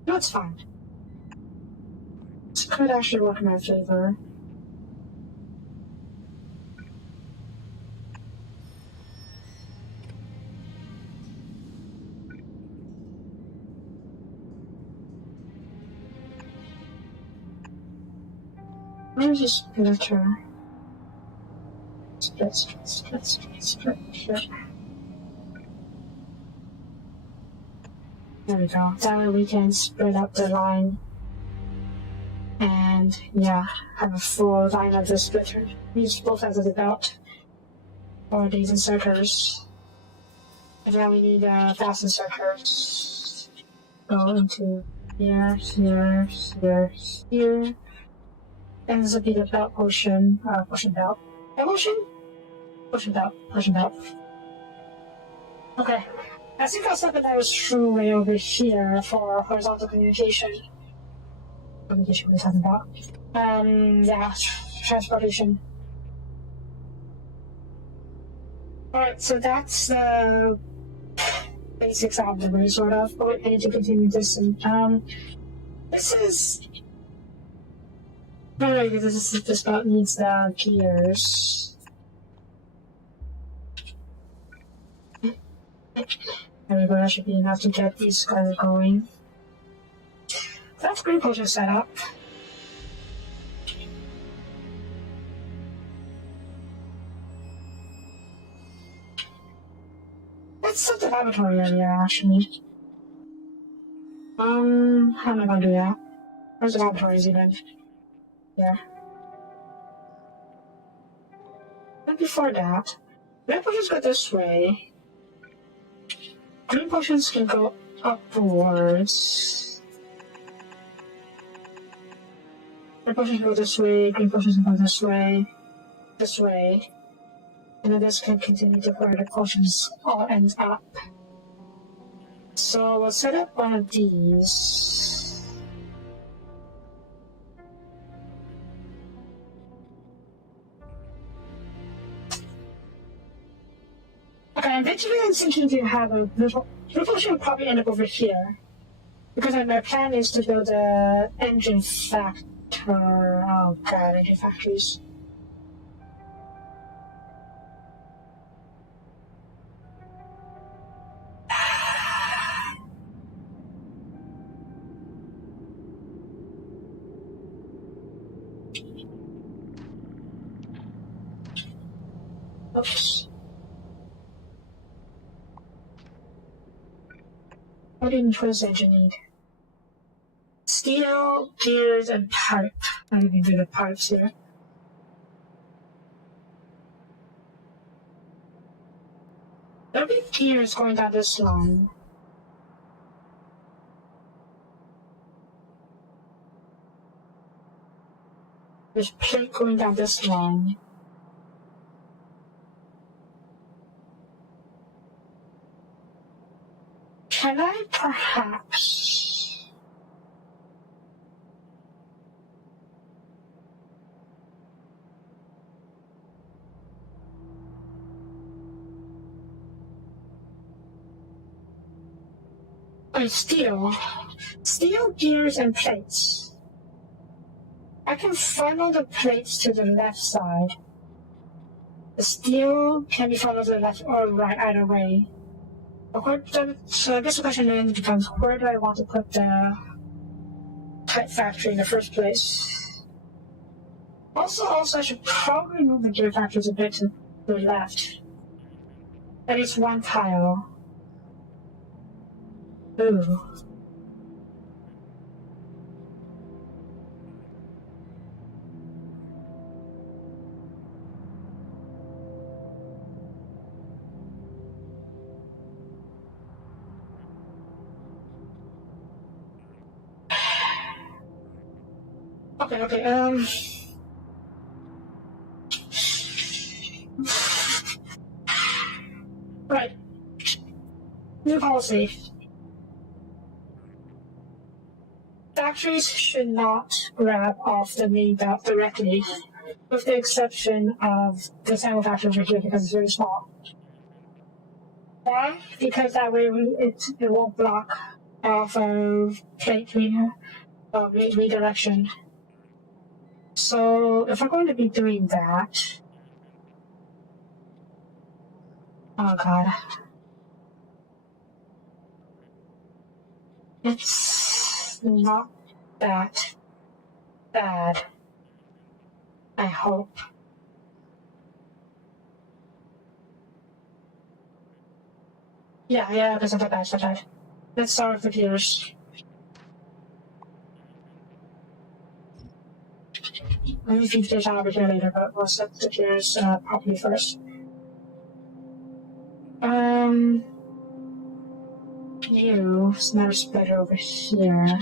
No, it's fine. This could actually work in my favor. Where's this splitter? Split. There we go. That way we can spread up the line and, yeah, have a full line of the splitter. Use both ends of the belt for these inserters. And then we need fast inserters. Go into here. And this will be the belt potion belt. Potion belt. Okay. I think I'll set another screwway over here for horizontal communication. We're talking about. Yeah, transportation. Alright, so that's the basics of the route, sort of. But I need to continue this. And, this is. No, this about needs the gears. There we go, that should be enough to get these guys going. That's pretty cool to set up. Let's set the laboratory area, actually. How am I gonna do that? Where's the laboratories even? Yeah. But before that, red potions go this way. Green potions can go upwards. Red potions go this way, green potions can go this way. And then this can continue to where the potions all end up. So we'll set up one of these. Okay, eventually I'm thinking to have a little potion will probably end up over here. Because my plan is to build a engine factor. Oh god, engine factories. Oops. What does engine need? Steel, gears, and pipe. I don't even do the pipes here. There'll be gears going down this line. There's plate going down this line. Can I perhaps... steel, gears, and plates. I can funnel the plates to the left side. The steel can be funneled to the left or right, either way. So I guess the question then becomes, where do I want to put the pipe factory in the first place? Also, I should probably move the gear factories a bit to the left. At least one tile. Ooh. Okay, right. New policy. Factories should not grab off the main belt directly, with the exception of the sample factory over here because it's very small. Why? Because that way it won't block off of plate redirection. So if we're going to be doing that, oh god, it's not that bad, I hope. Yeah, that's not that bad. Let's start with the gears. Maybe feed fish over here later, but we'll set the gears properly first. You, it's another splitter over here.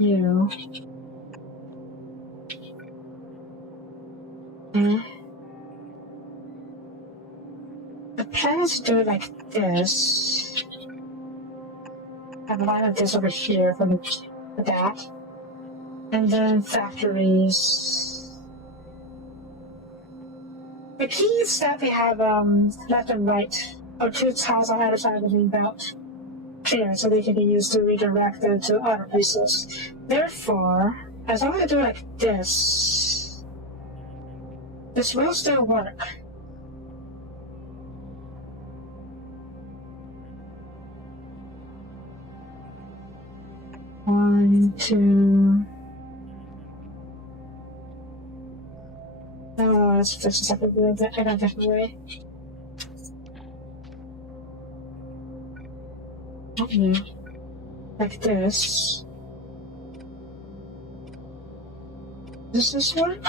You. The plan is to do it like this. Have a line of this over here for that. And then factories. The key is that they have left and right, or two tiles on either side of the belt clear, so they can be used to redirect them to other places. Therefore, as long as I do like this will still work. One, two. No, let's fix this up a little bit. I got a different way. Okay. Like this. Does this work?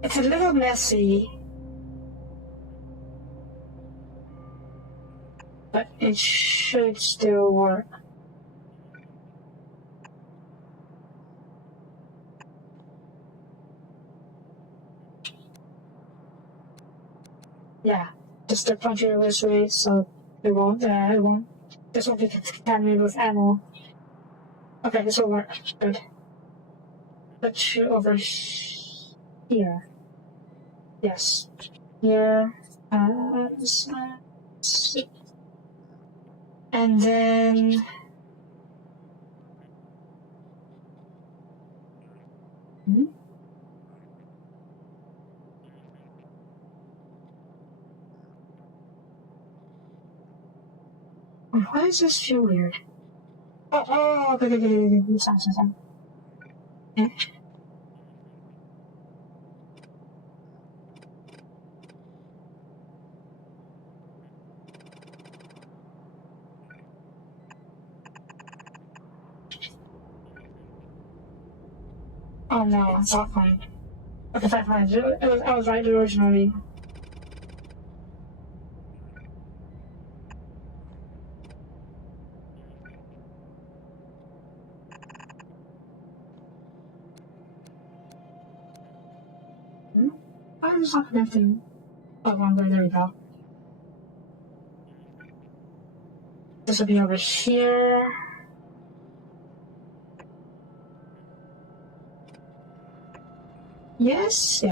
It's a little messy, but it should still work. Yeah, just to punch it this way so it won't, this won't be contaminated with ammo. Okay, this will work. Good. Put you over here. Yes. Here. And then. Why does this feel weird? Okay. Sorry. Oh no, it's not fine. Okay, fine. I was right originally. I'm just not connecting. Oh, wrong way. There we go. This will be over here. Yes.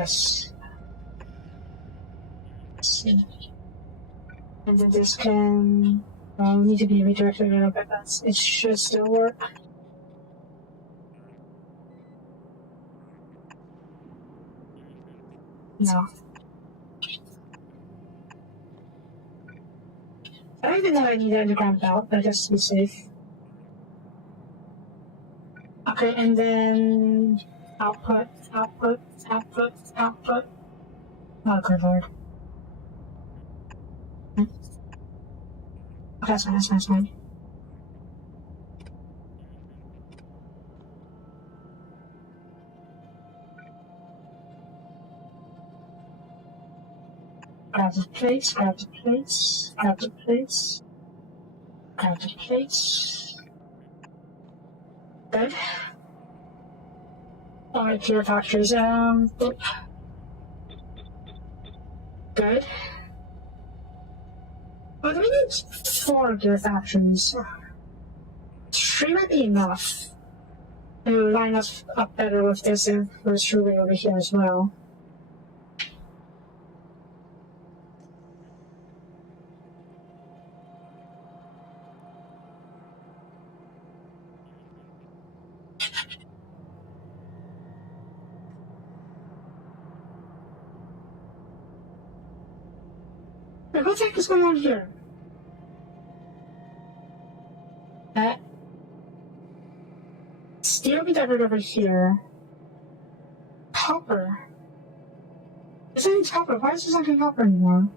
And then this can need to be redirected a little bit. It should still work. No. I don't even know I need an underground belt, but just to be safe. Okay, and then output. Oh, good lord. Okay, that's fine. Grab the plates. Good. Alright, clear factories. Good. Oh, do we need 4 gear factories? 3 might be enough. It will line us up better with this first room over here as well. Wait, what the heck is going on here? Steel be diverted over here. Copper. This ain't copper. Why is this not getting copper anymore?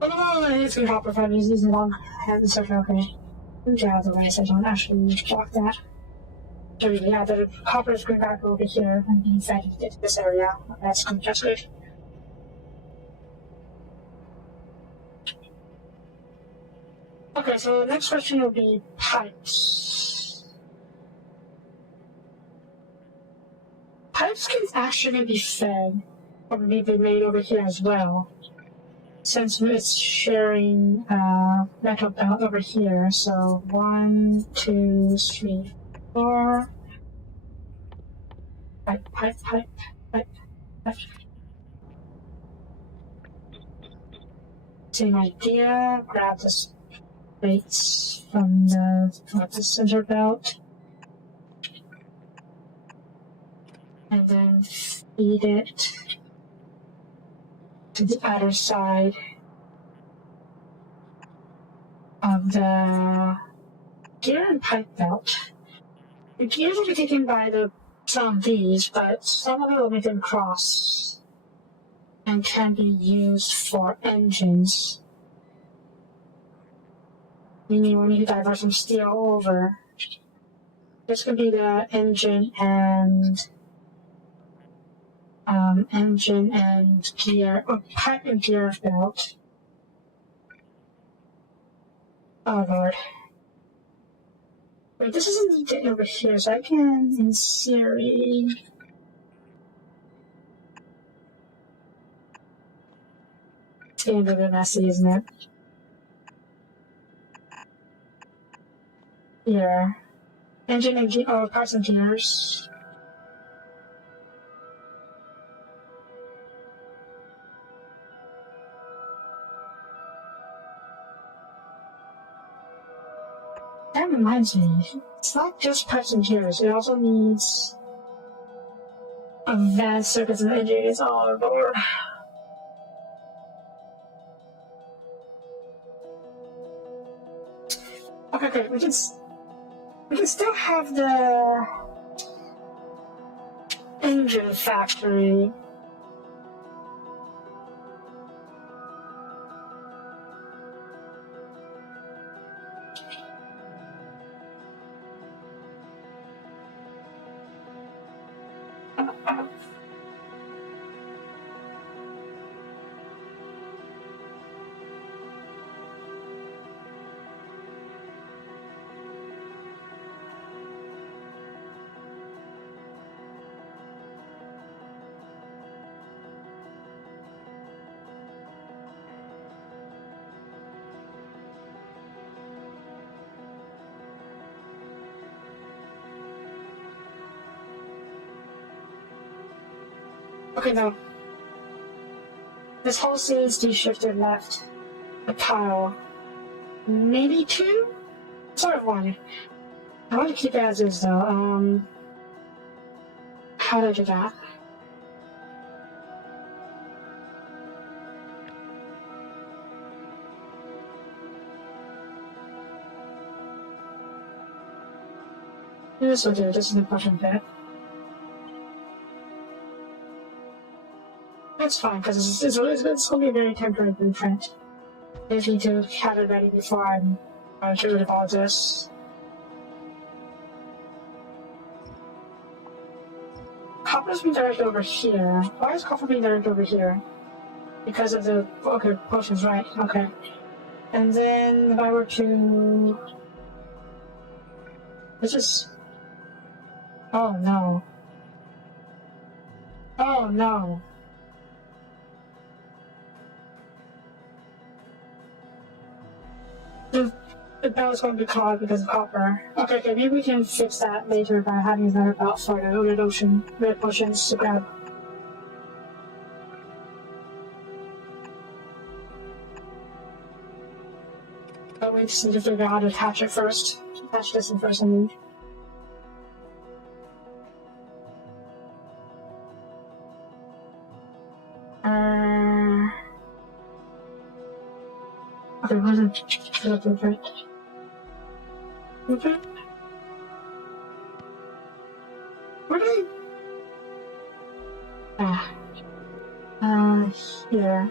Oh, it's getting copper if I'm using the long hands. Okay. Get out of the way so I don't actually block that. Yeah, the copper is going back over here and being fed into this area. That's congested. Okay, so the next question will be pipes. pipes can actually be fed, or maybe made over here as well, since it's sharing metal belt over here. So 1, 2, 3, 4. Pipe, pipe, pipe, pipe, pipe. Same idea. Grab the plates from the center belt. And then feed it to the other side of the gear and pipe belt. The gears will be taken by some of these, but some of it will make them cross and can be used for engines. Meaning we need to divert some steel over. This could be the engine and gear, or pipe and gear belt. Oh lord. Wait, this isn't needed over here, so I can, in theory... It's getting a bit messy, isn't it? Here. Engine and gear, oh, parts and gears. That reminds me, it's not just parts and gears, it also needs advanced circuits and engines. Oh lord. Okay, great. We can still have the engine factory. Okay, no. This whole scene needs to be shifted left. A pile. Maybe 2? Sort of 1. I want to keep it as is though. How do I do that? This will do, this is the bottom bit. That's fine, because it's going to be a very temporary blueprint. I just need to have it ready before I'm get rid of all this. Copper's being directed over here. Why is copper being directed over here? Because of the... Okay, potions, right, okay. And then if I were to... Let's just... Oh no. Oh no. The belt's going to be clogged because of copper. Okay, maybe we can fix that later by having another belt for the red potions to grab. But we just need to figure out how to attach it first. Attach this in first, I mean. Okay, where's the blueprint? Blueprint? Where did here.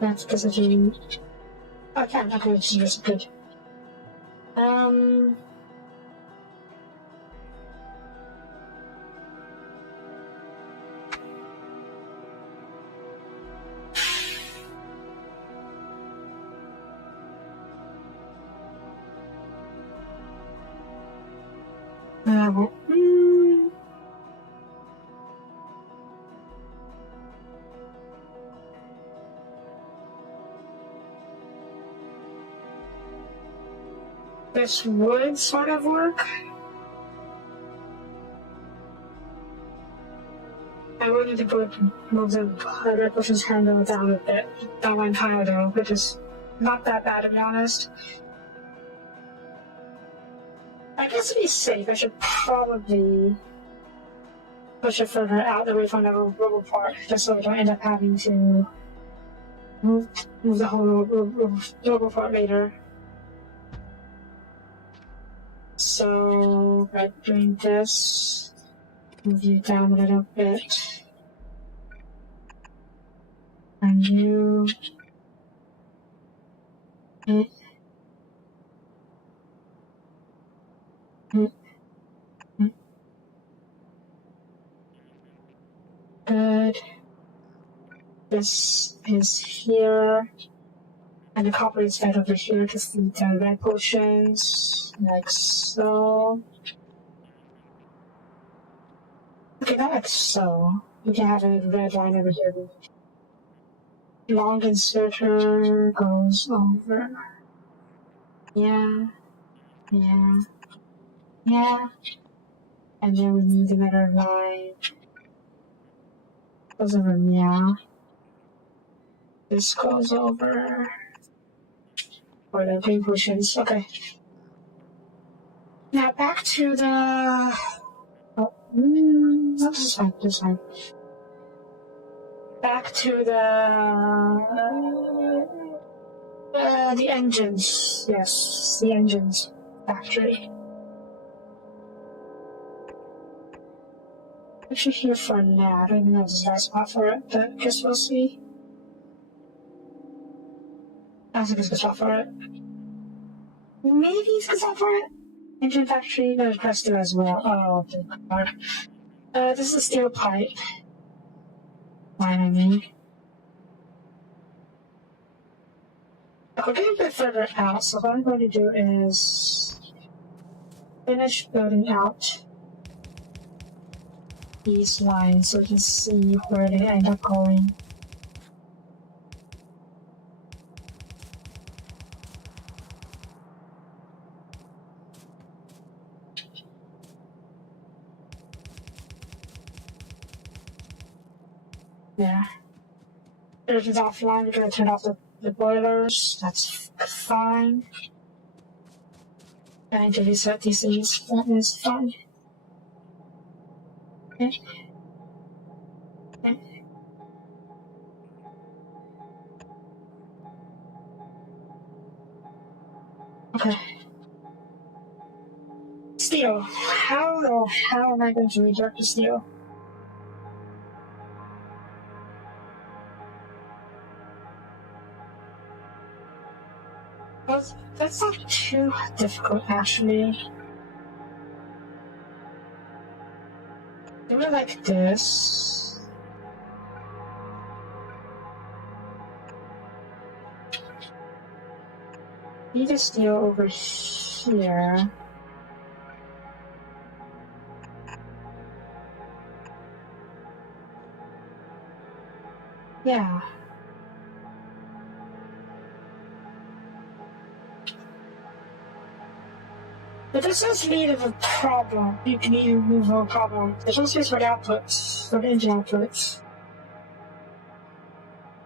That's positioning. Okay, okay, this is good. this would sort of work. I would need to move the other person's handle down a bit. Down my entire though, which is not that bad to be honest. I guess to be safe, I should probably push it further out away from the rubble part, just so we don't end up having to move the whole rubble part later. So, by doing this, move you down a little bit. And you... Good. This is here. And the copper is fed over here to feed the red potions, like so. Okay, not like so. You can have a red line over here. Long inserter goes over. Yeah. And then we need another line. Goes over, yeah. This goes over. Or the green potions. Okay. Now back to the. Oh, this is fine. Back to the engines. Yes, the engines factory. Actually, here for now. I don't know if this is the right spot for it, but I guess we'll see. I think it's a good spot for it. Maybe it's a good spot for it. Engine factory, no, press do as well. Oh, God. This is a steel pipe. Line, I mean. We're getting a bit further out, so what I'm going to do is finish building out these lines so we can see where they end up going. Yeah. Everything's offline, we're going to turn off the boilers, that's fine. I need to reset these things, that is fine. Okay. Okay. Steel. How the hell am I going to redirect the steel? That's not too difficult, actually. Do it like this. Need a steel over here. Yeah. But this does lead to a problem. You can even move a problem. There's no space for the outputs, for the engine outputs.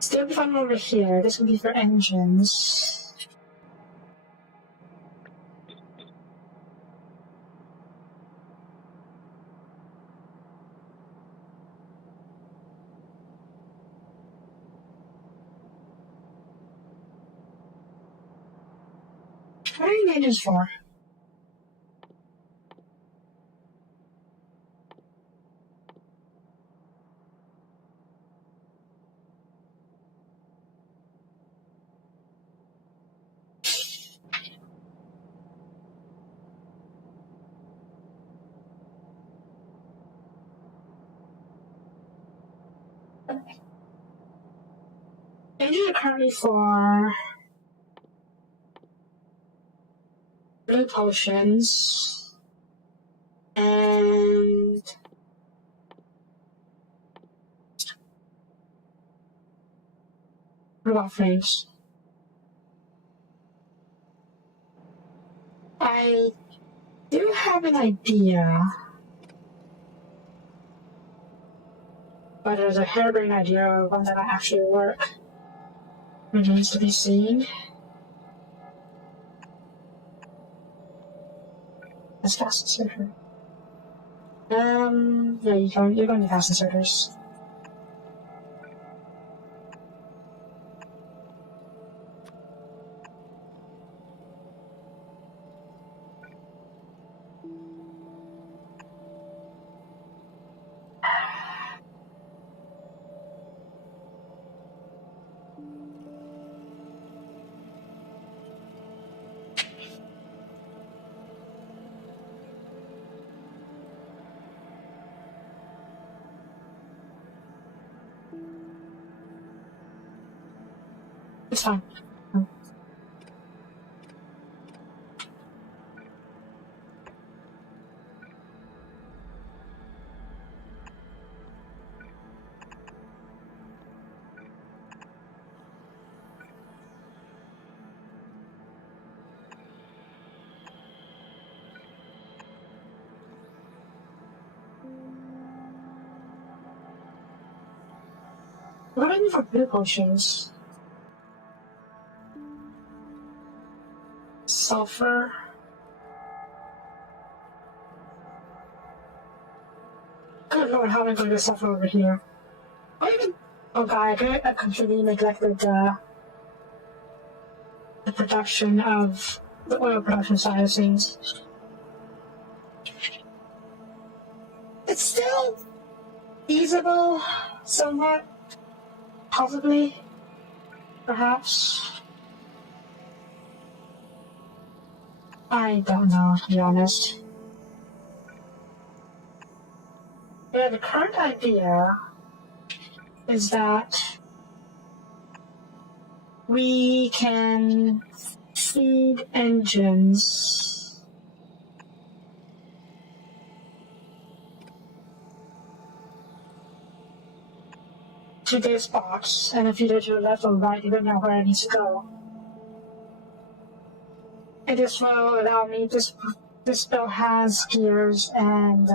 Still be fun over here. This would be for engines. What are you engines for? Engines are currently for blue potions and robot frames. I do have an idea, but it's a harebrained idea, one that might actually work. Remains to be seen. That's fast surgery. Yeah, you're going to fast surgeries. It's fine. What do I need for blue potions? Sulfur. Good lord, how am I going to get sulfur over here? Oh god, I completely neglected the production of the oil production side of things. It's still feasible, somewhat, possibly, perhaps. I don't know, to be honest. Yeah, the current idea is that we can feed engines to this box, and if you do to the left or right, you don't know where it needs to go. And this will allow me, this belt has gears and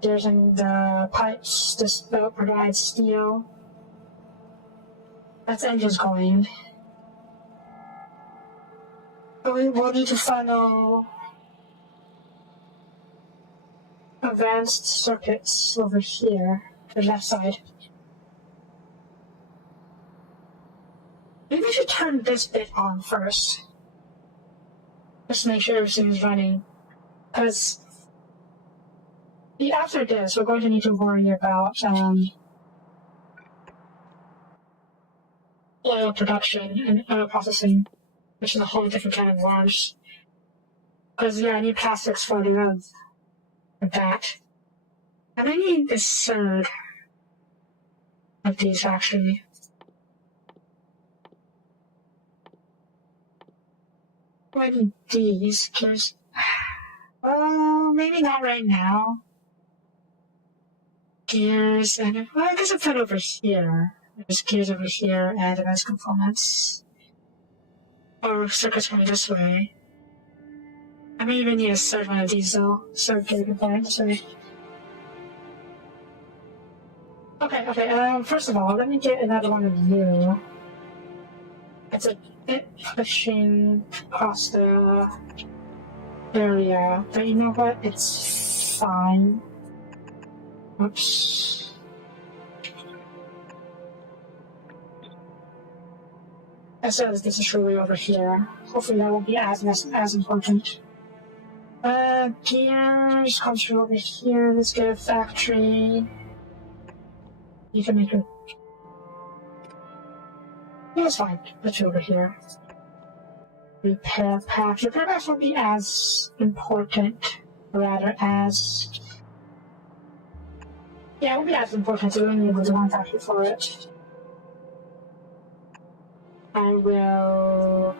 gears in the pipes. This belt provides steel. That's engines going. But we will need to funnel advanced circuits over here, the left side. Maybe we should turn this bit on first. Just to make sure everything is running. Because after this, we're going to need to worry about oil production and oil processing, which is a whole different kind of worms. Because, yeah, I need plastics for that. And I need this third of these, actually. I need these, because, maybe not right now. Gears, and, well, I guess I'll put it over here. There's gears over here, and advanced components. Or circuits going this way. I may even need a third one of these, though. Third gear component this way. Okay, first of all, let me get another one of you. It's a bit pushing across the area, but you know what? It's fine. Oops. As well as this is really over here. Hopefully that won't be as important. Gears comes from over here. Let's get a factory. You can make it. Yeah, it's fine. Let's over here. Repair packs. Repair packs won't be as important. Rather, as. Yeah, it won't be as important, so we don't need the one factory for it. I will.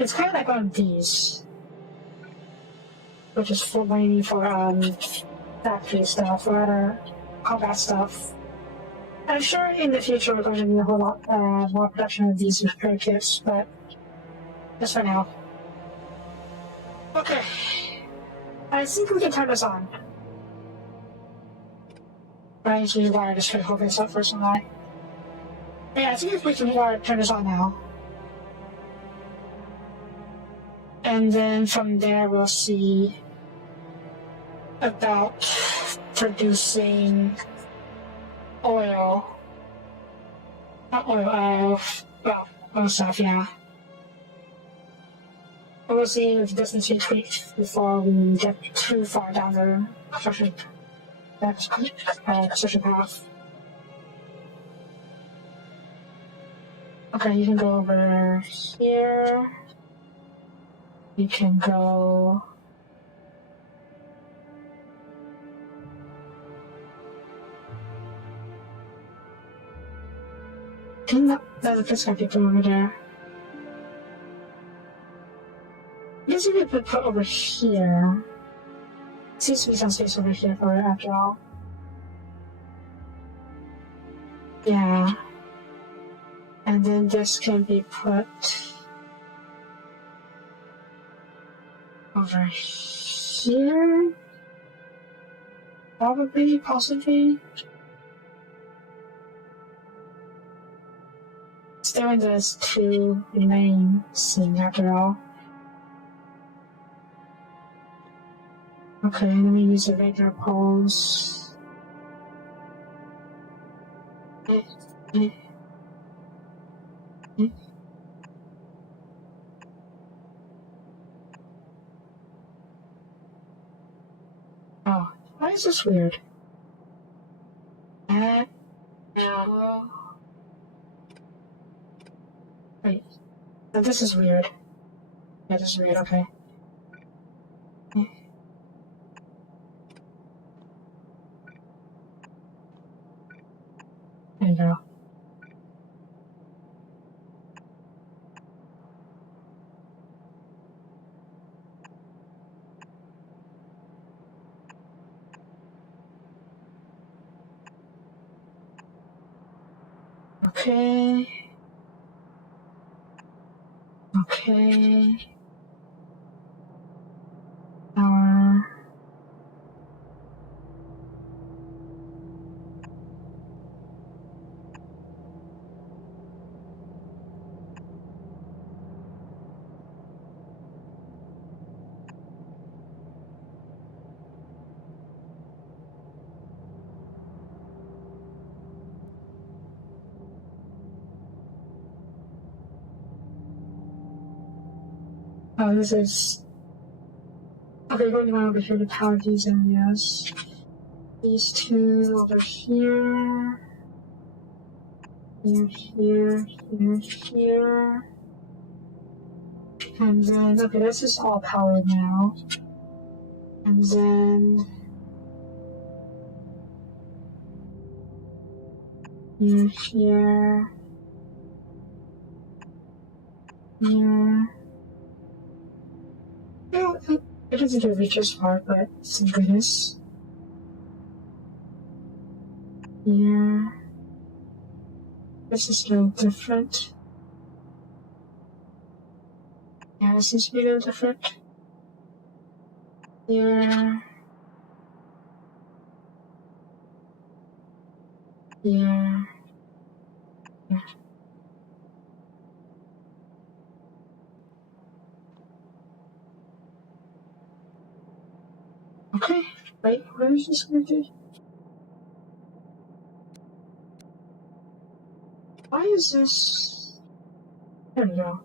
It's kind of like one of these, which is for mainly for factory stuff or other combat stuff. I'm sure in the future we're going to need a whole lot more production of these repair kits, but just for now. Okay. I think we can turn this on. But I need to wire this critical base up first and I. Yeah, I think if we can turn this on now. And then from there we'll see about producing oil. Not oil, well, oil stuff, yeah. But we'll see if this needs to be tweaked before we get too far down the construction path. Okay, you can go over here. You can go... There's a fish people over there. This would be put over here. Seems to be some space over here for it after all. Yeah. And then this can be put over here. Probably, possibly. Still there's two main things after all. Okay, let me use the regular poles. Oh, why is this weird? No. Wait, no, this is weird. Yeah, this is weird, okay. There you go. Okay. Okay. Oh, this is... Okay, going on over here to power these areas. These two over here. Here. And then, okay, this is all powered now. And then... Here. No, it doesn't reach as far, but some goodness. Here. This is a little different. Yeah, this seems to be a little different. Here. Here. Yeah. Okay, wait, where is this connected? Why is this? There we go.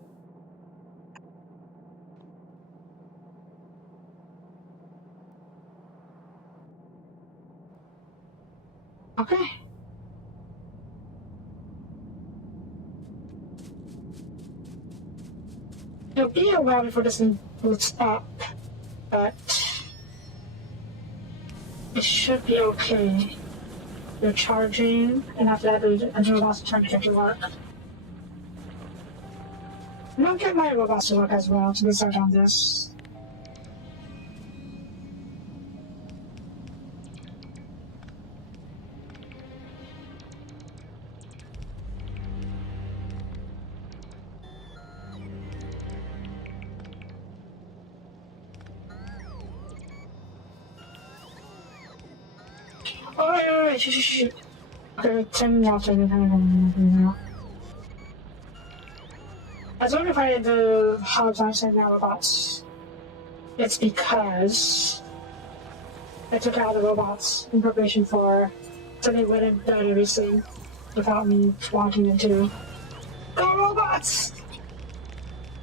Okay. It'll be a while before this thing boots up, but it should be okay. You're charging, and after that, until robots turn to work. And I'll get my robots to work as well to start on this. Oh, wait, shoot. Okay, turn me off, turn me off. I was wondering if I did the Hobbs on sending out robots. It's because I took out the robots in preparation for so they wouldn't done everything without me wanting them to. Go robots!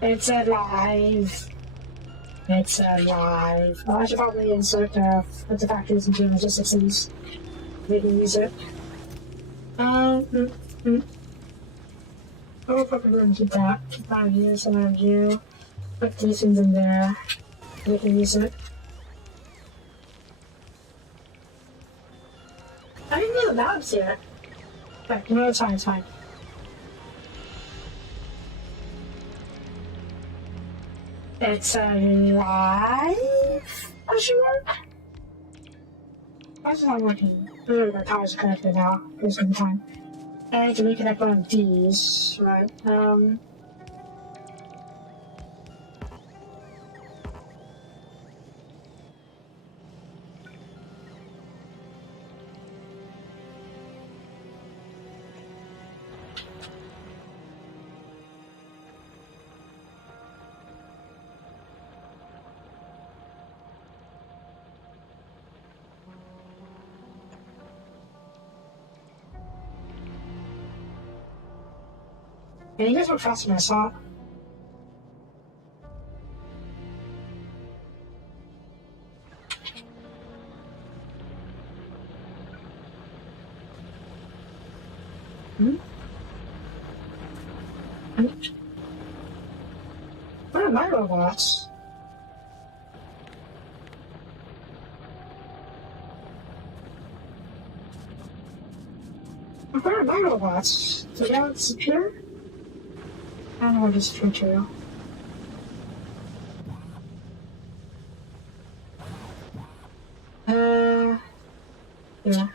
It's alive! It's alive. Well, I should probably insert what the factories and logistics things. They can use it. Oh, probably going to keep that. Keep that here, some of you. Put these things in there. They can use it. I didn't know the maps yet. But no, it's fine, it's fine. It's alive? Question mark? Why is it not working? Oh, my powers are connected now. Here's some time. I need to reconnect one of these. Right, yeah, you guys were faster than I saw. Where are my robots? Where are my robots? Did they all disappear? I don't know where this disappeared to. Yeah.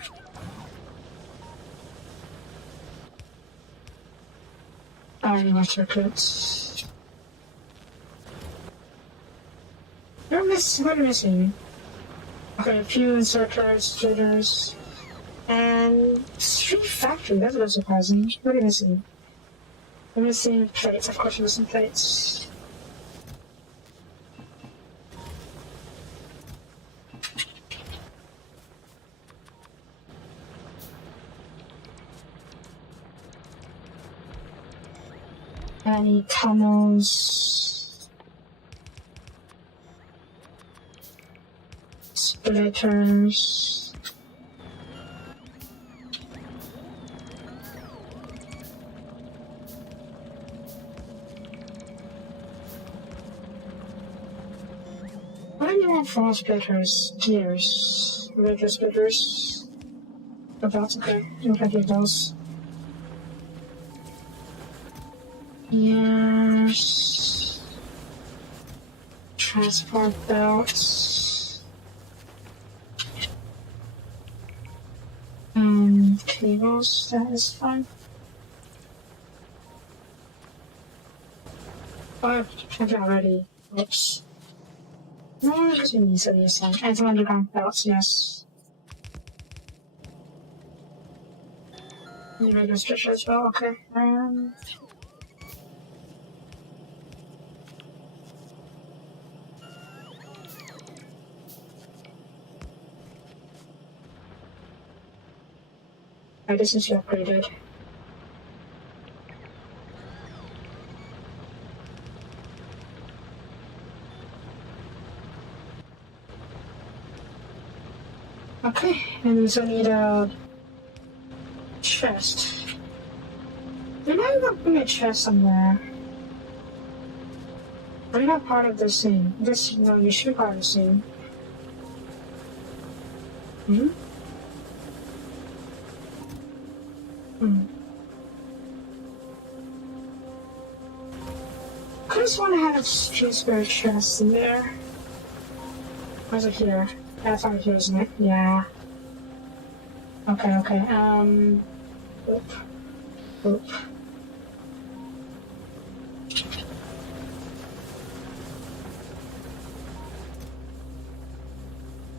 I need my circuits. What am I missing? Okay, a few inserters, jitters, and street factory. That's a bit surprising. What am I missing? I'm missing plates. Of course, I'm missing plates. I need tunnels, splitters. What do you want for splitters? Gears. Regular splitters. Oh, that's okay. You don't get those. Yes. Transport belts. Cables, that is fine. Oh, I've checked it already. Oops. No, it's in these then. And some underground belts, yes. You make a stretcher as well, okay. I guess since you upgraded. Okay, and we also need a chest. There might not be a chest somewhere. Are you not part of this thing? This, no, you should be part of this thing. I just want to have a few spare chests in there. Where's it here? That's out here, isn't it? Yeah. Okay. Oop.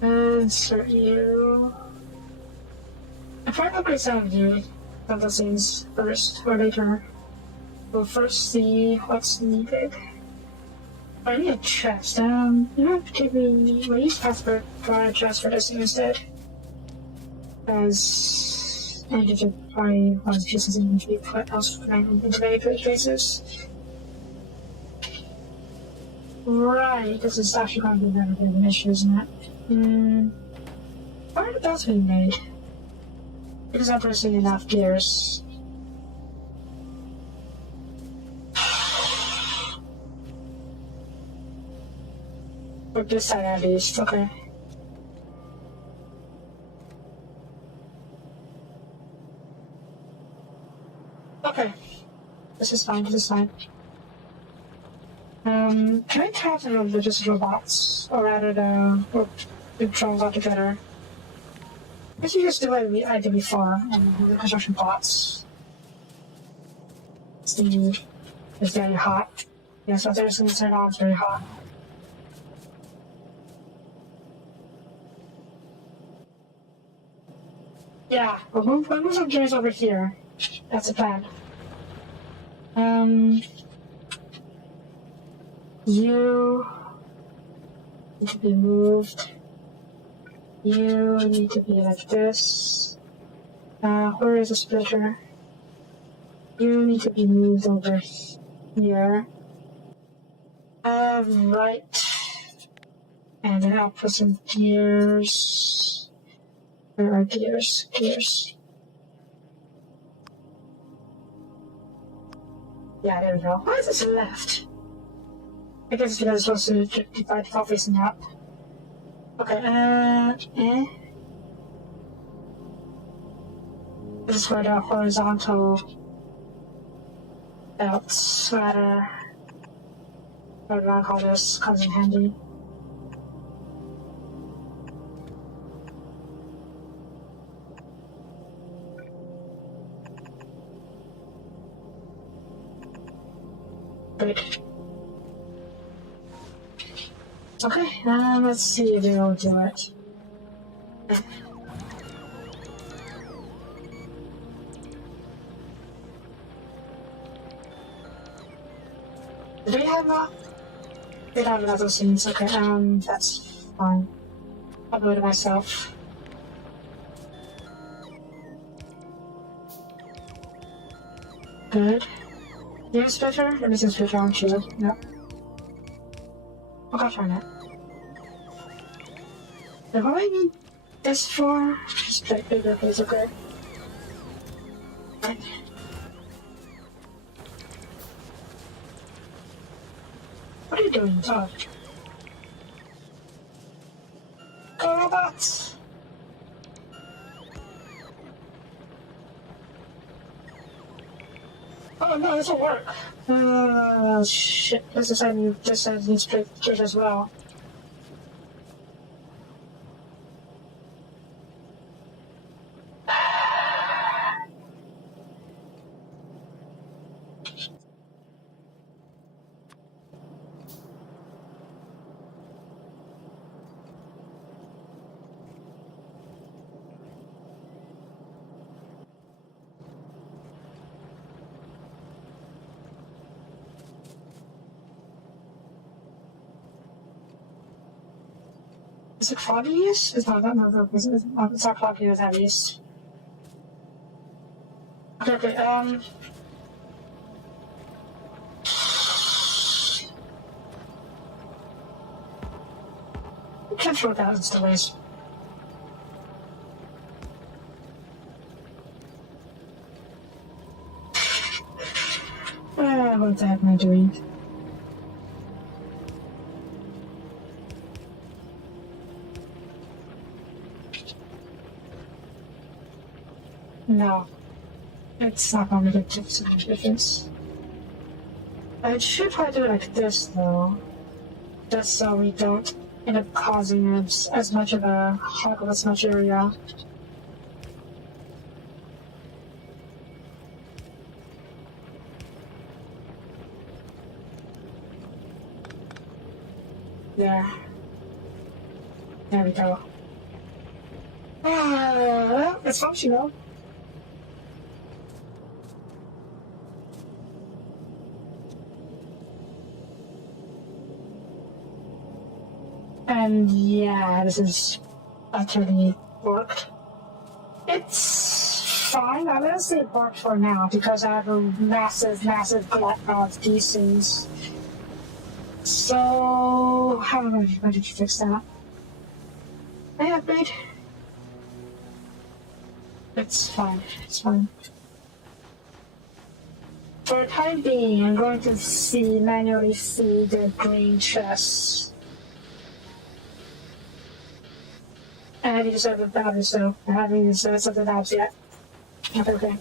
Insert you. I try to upgrade some of the scenes first, or later. We'll first see what's needed. I need a chest. You know, particularly, we'll use password for a chest for this instead. As I need to probably one of the pieces in the put else into the places. Right, this is actually going to be another bit of an issue, isn't it? Why are the belts being made? Because I'm pressing enough gears. For this side at least, okay. Okay. This is fine, this is fine. Can I talk to the just robots? Or rather the drones altogether? I guess you just do what I did before, the construction bots. It's very hot. Yeah, so there's going to turn on, it's very hot. Yeah, we'll move some gears over here. That's the plan. You need to be moved. You need to be like this. Where is the splitter? You need to be moved over here. Right. And then I'll put some gears. Where are gears? Gears. Yeah, there we go. Why is this left? I guess it's because it's supposed to divide the facing up. Okay, This is where the horizontal belts, rather, what do I call this, comes in handy. Great. Okay, let's see if it'll do it. Do we have we don't have another scenes, okay, that's fine. I'll do it myself. Good. You have a splitter? Let me see a splitter on you. Yep. Okay, try that. What do I need this for? Just play bigger, please, okay? Right. What are you doing, Todd? Go, robots! Oh no, this will work. Shit. This is needs to kit as well. Is it foggiest? It's not it's not foggy as heaviest. Okay, you can't throw thousands to waste. What the heck am I doing? No, it's not going to make a difference. I should probably do it like this, though, just so we don't end up causing as much of a hog of as much area. There. There we go. Well, it's functional. And yeah, this is actually worked. It's fine. I'm gonna say it worked for now because I have a massive glut of these things. So, how did you fix that? I upgrade. It's fine. It's fine. For the time being, I'm going to manually see the green chests. And I need to set the battery, so I haven't even set something else yet. Okay.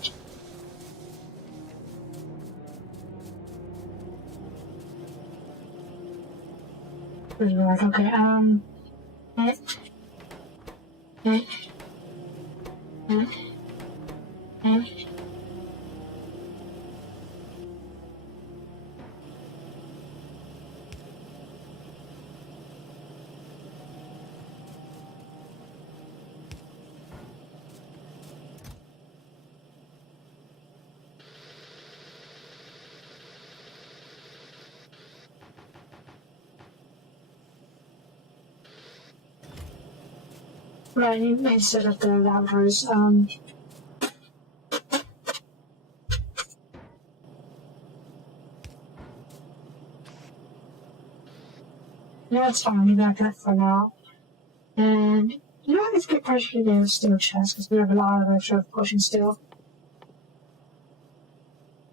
Okay, right, instead of the routers, yeah, it's fine, we got that for now. And, you know, it's good pressure to get a steel chest, because we have a lot of extra potions still.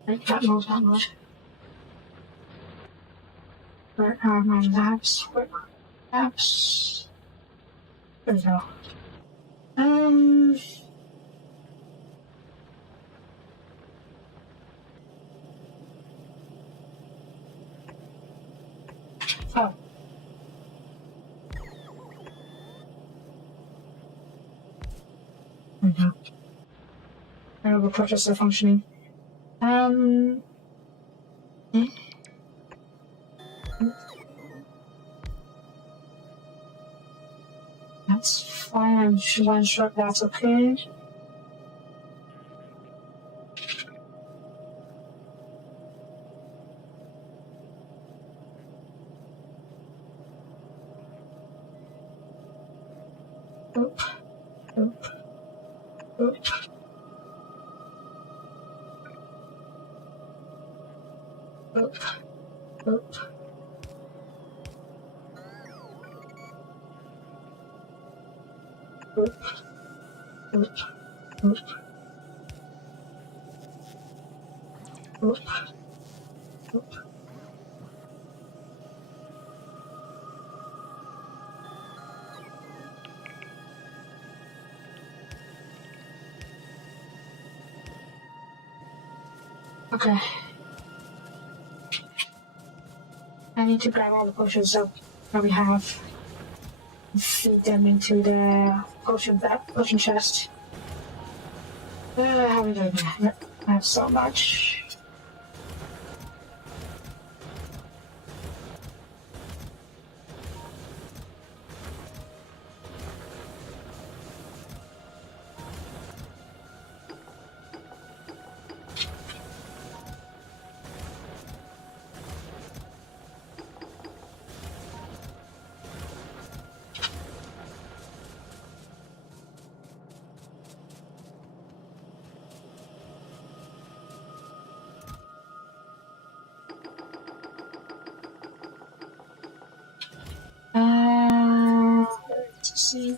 Right, that mode. Where are my labs? Quick labs. There we go. Oh. There we go. Variable processor functioning. That's fine, I'm sure that's okay. Oop. Okay. I need to grab all the potions that we have and feed them into the potion chest. I haven't done that. I have so much. Let's see.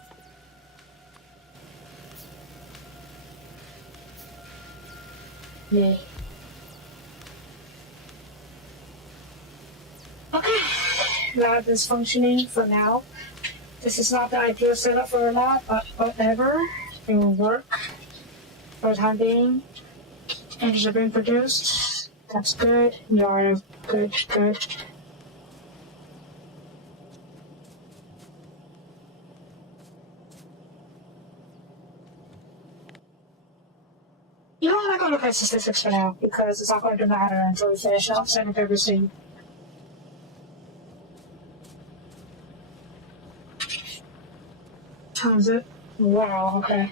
Yay. Okay. Lab is functioning for now. This is not the ideal setup for a lab, but whatever. It will work for the time being. Engines are being produced. That's good. You're good. You know what, I'm going to look at statistics for now, because it's not going to matter until we finish up setting up everything. Times it? Wow, okay.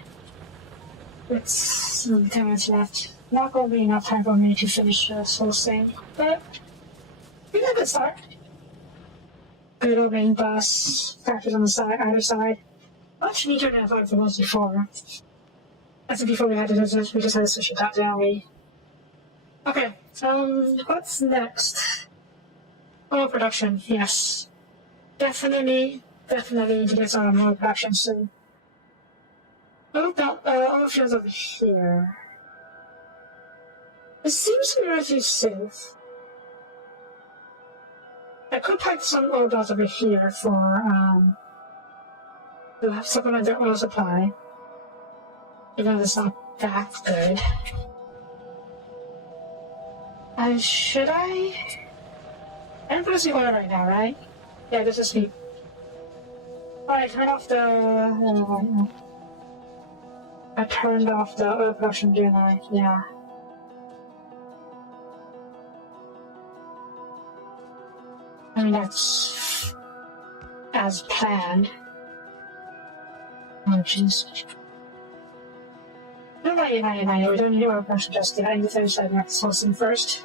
It's 10 minutes left. Not going to be enough time for me to finish this whole thing, but we got a good start. good old main bus, factories on the side, either side. Much neater than I thought it was before. That's before we had to we just had to switch it out, didn't we? Okay, what's next? Oil production, yes. Definitely need to get some oil production soon. Oil fields over here. It seems to be relatively safe. I could pipe some oil wells over here for, to supplement their oil supply. Even though it's not that good. Should I? I'm producing oil right now, right? Yeah, this is me. Alright, turn off the... I turned off the oil production, didn't I? Yeah. I mean, that's... as planned. Oh, jeez. No, not yet. We don't need oil production just yet. I need to finish that next sourcing first.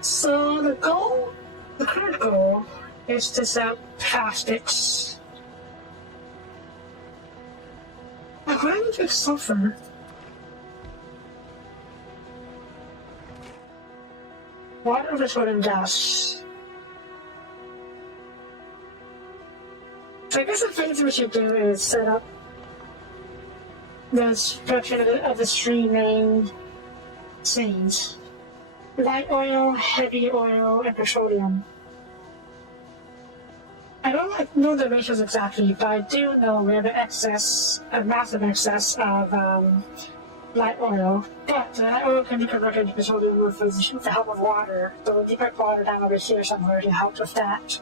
So the current goal is to sell plastics. Why do I need to make sulfur? Water over petroleum gas. So I guess the things we should do is set up the production of the three main scenes. Light oil, heavy oil, and petroleum. I don't know the ratios exactly, but I do know we have a massive excess of light oil. But the light oil can be converted into petroleum with the help of water, so we'll deep water down over here somewhere to help with that.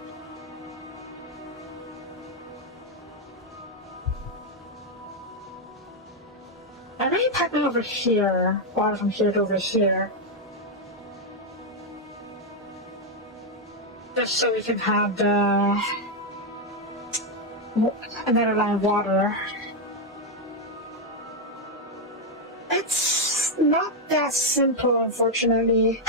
I may pipe it over here, water from here to over here. Just so we can have another line of water. It's not that simple, unfortunately.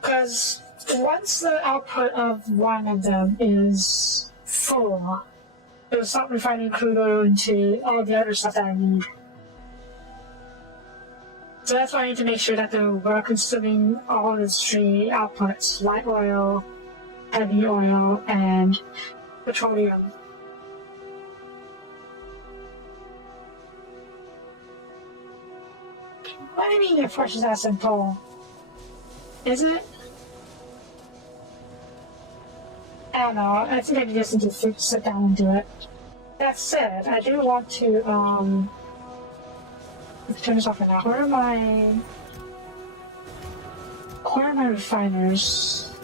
Because once the output of one of them is full, it'll stop refining crude oil into all the other stuff that I need. So that's why I need to make sure that we're consuming all of the three outputs: light oil, heavy oil, and petroleum. What do you mean your force is that simple? Is it? I don't know. I think I just need to sit down and do it. That said, I do want to, let's turn this off for now. Where are my refiners?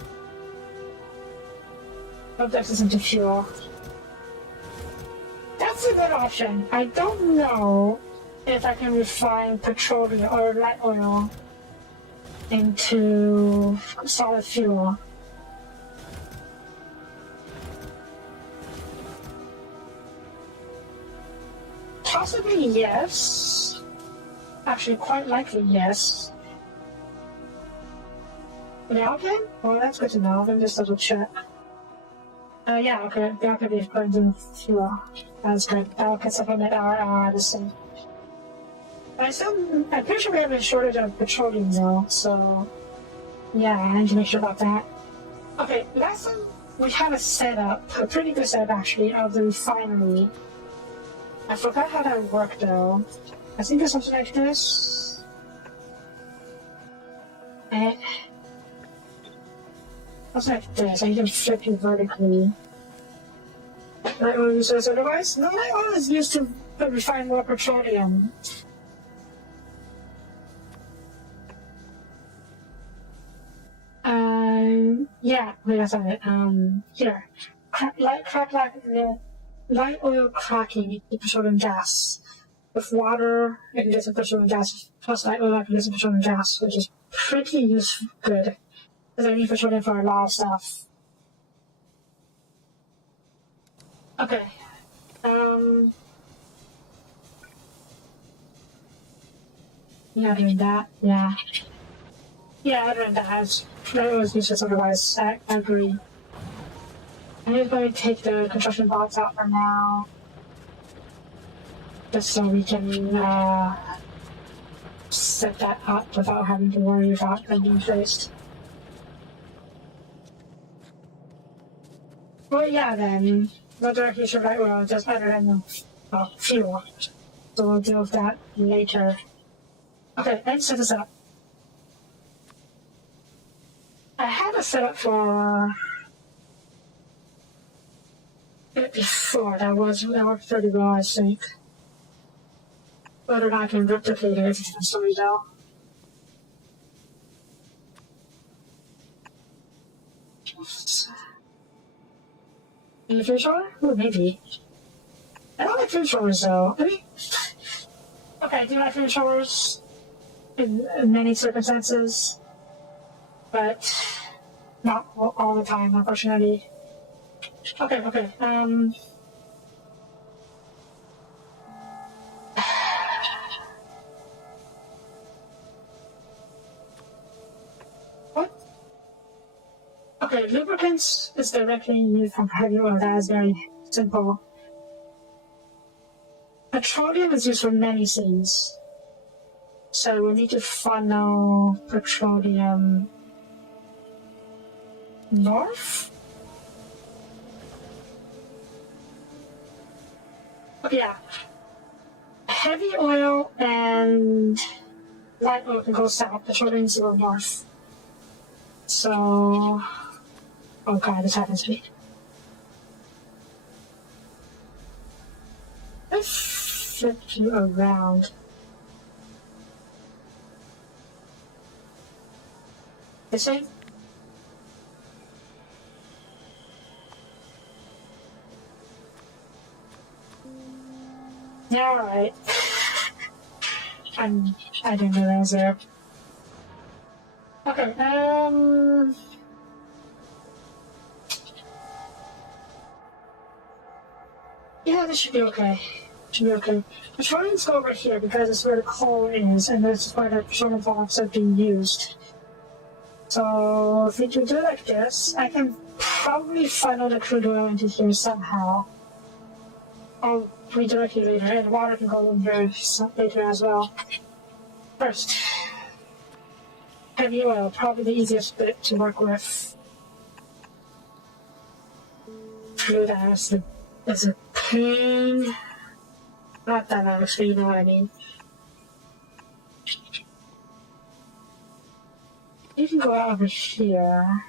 Hope that isn't into fuel. That's a good option. I don't know if I can refine petroleum or light oil into solid fuel. Possibly yes. Actually, quite likely yes. The alkane? Well, that's good to know. Let me just double check. Yeah, okay. The alkane is put into fuel. That's good. That can supplement our this thing. I'm pretty sure we have a shortage of petroleum though, so yeah, I need to make sure about that. Okay, last time we had a setup, a pretty good setup actually, of the refinery. I forgot how that worked though. I think it's something like this. Something like this. I need to flip it vertically. Light oil uses otherwise? No, light oil is used to refine more petroleum. Yeah, wait, that's it. Here. Light oil cracking the petroleum gas. With water, you can get some petroleum gas, plus light oil, you can get some petroleum gas, which is pretty useful, good. Because I need petroleum for a lot of stuff. Okay. Yeah, doing that. Yeah. Yeah, doing that. That was useless otherwise. I agree. I'm just going to take the construction box out for now. Just so we can set that up without having to worry about them being faced. Well, yeah, then. No direct use of right oil, just other than the fuel. So we'll deal with that later. Okay, let's set this up. I had a setup for it before. That worked pretty well, I think. Whether or not I can replicate it is a story though. In the future? Ooh, maybe. I don't like food showers though. I mean, okay, I do like food showers in many circumstances, but not all the time, unfortunately. Okay. What? Okay, lubricants is directly used from heavy oil. That is very simple. Petroleum is used for many things. So we need to funnel petroleum north? Yeah. Heavy oil and light oil can go south, petroleum needs to go north. So... Oh god, this happens to me. Let's flip you around. This way? Yeah, alright. I didn't know that was there. Okay, yeah, this should be okay. Petroleum's go over here because it's where the coal is, and this is where the petroleum products are being used. So if we can do it like this, I can probably funnel the crude oil into here somehow. I'll redirect it later, and water can go in here later as well. First, heavy oil, probably the easiest bit to work with. Crude as is a pain. Not that much, but you know what I mean. You can go out over here.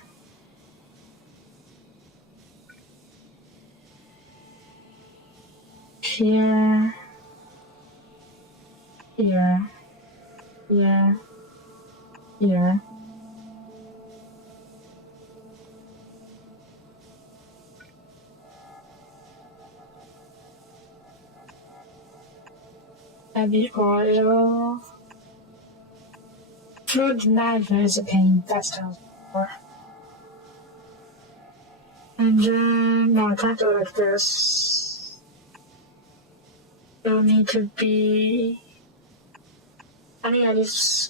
Here. Here. Here. Here. Heavy oil. Fluid management is a pain. That's kind of for. And then, no, I can't do it like this. It'll need to be. I mean,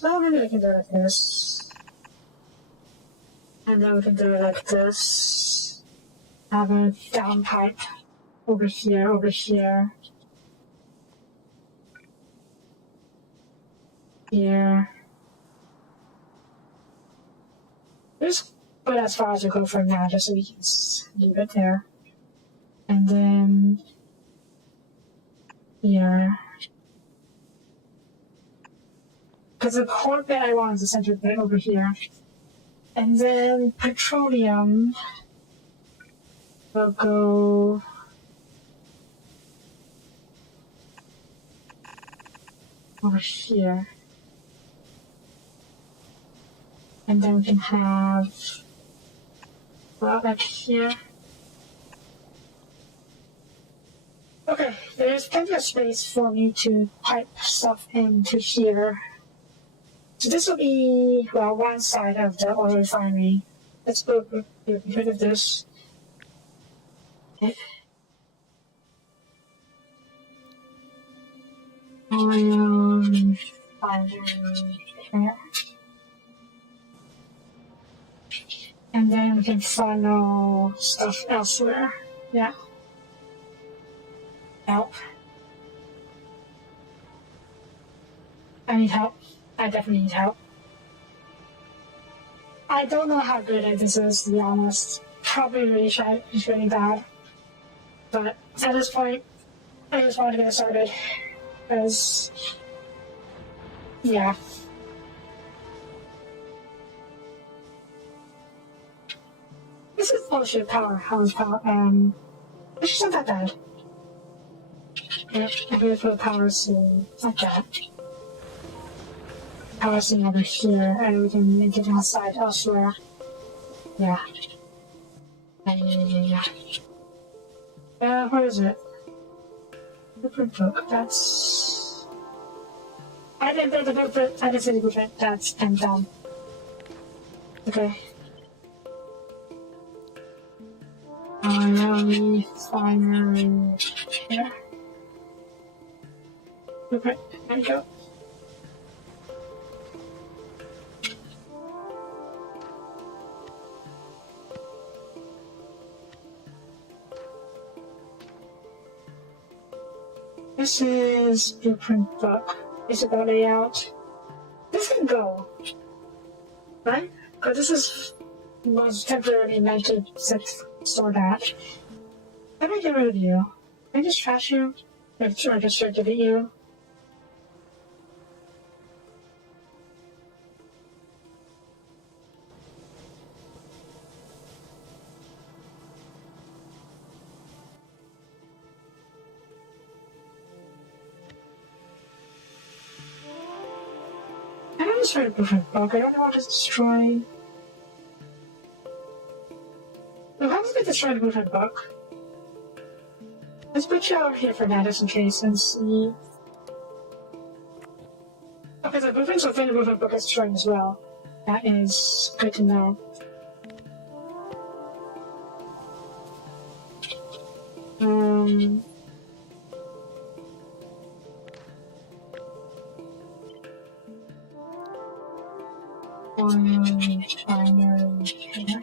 well, maybe I can do it like this. And then we can do it like this. Have a down pipe over here. Here. Just put as far as we go for now, just so we can leave it there. And then here. Because the core bit I want is the center bit over here. And then petroleum will go over here. And then we can have, well, like here. Okay, there's plenty of space for me to pipe stuff into here. So this will be, well, one side of the oil refinery. Let's go get rid of this. Oil find here. And then we can funnel stuff elsewhere. Yeah. Help. I need help. I definitely need help. I don't know how good at this is, to be honest. Probably really shy. It's really bad. But at this point, I just wanted to get started. Because, yeah. This is bullshit power. How much power? It's not that bad. Yeah, I'm gonna put a power scene like that. Power scene over here, and we can make it outside elsewhere. Yeah. Yeah. Where is it? Blueprint book. That's. I didn't build the blueprint. I didn't see the blueprint. That's dumb. Okay. Finally. Yeah. Blueprint. There you go. This is blueprint book. It's about layout. This can go, right? Because this was temporarily meant to store that. Let me get rid of you. Can I just trash you? Or just delete you? I don't destroy a blueprint book. I don't want to destroy. Well, how does it destroy the blueprint book? Let's put you out here for that just in case and see. Okay, the blueprints within the blueprint book is destroying as well. That is good to know. Here.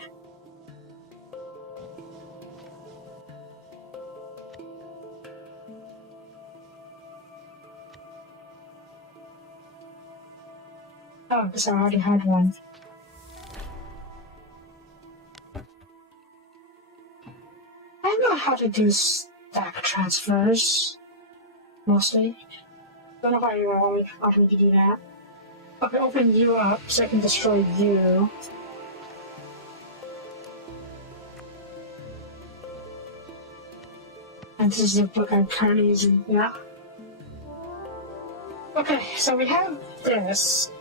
Oh, because I already had one. I know how to do stack transfers, mostly. Don't know how you always want me to do that. Okay, open you up so I can destroy you. And this is the book I'm currently using, yeah. Okay, so we have this.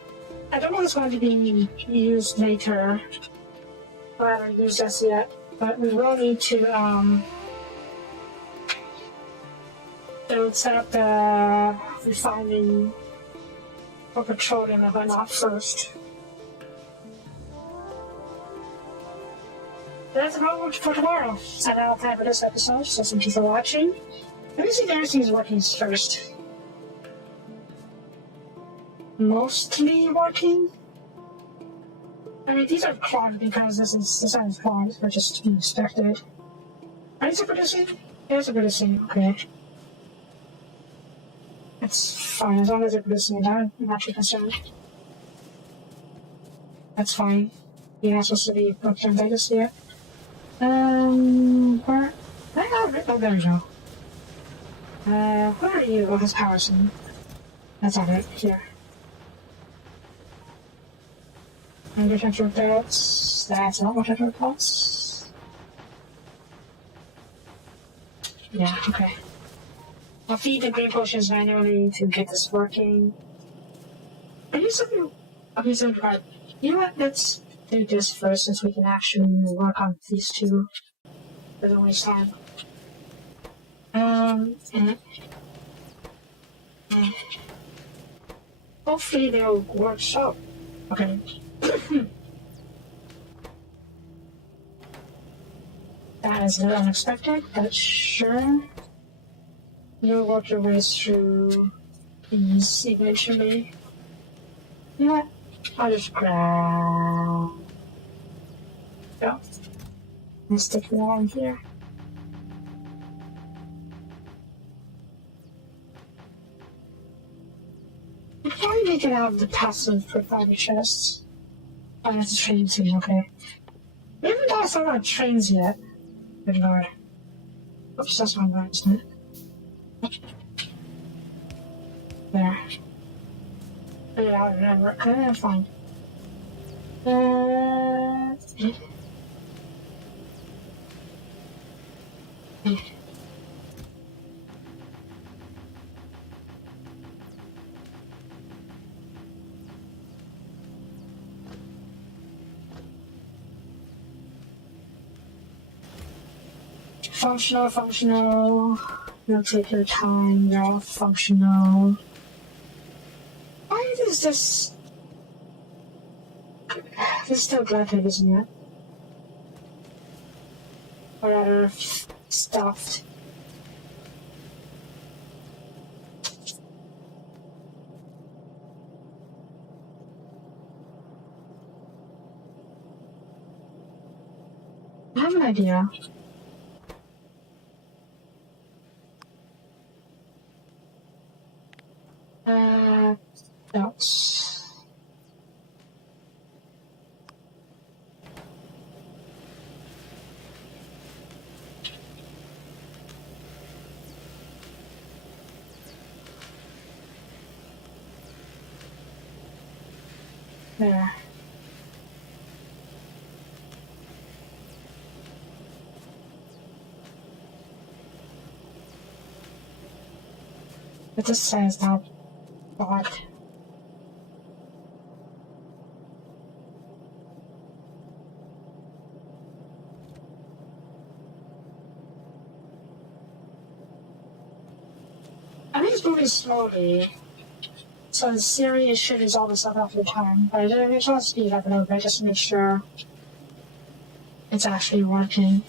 I don't know if it's going to be used later. I haven't used this yet, but we will need to set up the refining or petroleum and whatnot first. That's about it for tomorrow. And I'll time for this episode, so thank you for watching. Let me see if everything is working first. Mostly working. I mean, these are clogged because this is clogged, but just to be expected. Are these producing? Yes, they're producing. Okay. It's fine as long as they're producing. I'm not too concerned. That's fine. You're not supposed to be booked on Vegas yet. Where? Oh, there we go. Where are you? Oh, it's Harrison. That's not it. Here. And your temperature reports. That's not what temperature reports. Yeah, okay. I'll feed the green potions manually to get this working. Are you something? Okay, so you know what? Let's do this first since we can actually work on these two. Doesn't waste time. Hopefully they'll work so. Okay. That is a little unexpected, but sure. You'll work your way through these eventually. You know what? I'll just grab... Go. And stick it on here. I can probably make it out of the passive for 5 chests. Oh, that's a train too, okay. We haven't got us on trains yet. Good lord. Oops, that's my mind, isn't it? There. Yeah, I remember. Okay, fine. Functional. You'll take your time, you're all functional. Why is this? This is still graphic, isn't it? Or rather, stuffed. I have an idea. Belts. There. It just says that blocked. I think it's moving slowly, so the Siri should resolve itself after time, but I didn't try to speed up a little bit just to make sure it's actually working.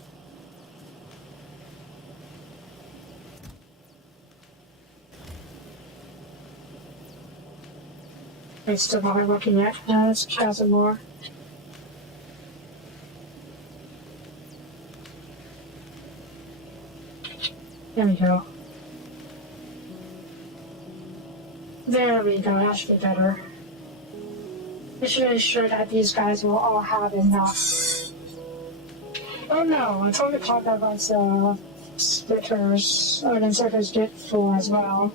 It's still not working yet. Let's try some more. There we go. There we go, that should be better. We should ensure that these guys will all have enough. Oh no, I totally thought that was splitters, or then circles get full as well.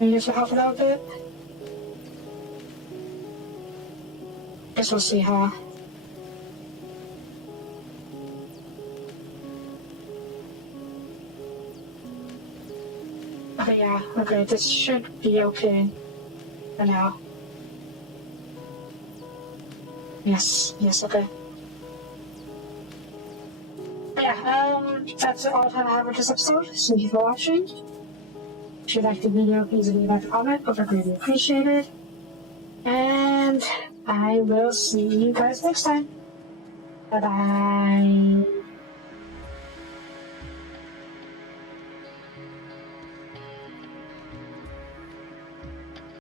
Maybe this will help it out a bit? Guess we'll see, huh? Okay, yeah, okay, this should be okay for now. Yes, okay. But yeah, that's all the time I have for this episode. Thank you for watching. If you liked the video, please leave a comment, I would greatly appreciate it. And I will see you guys next time. Bye bye.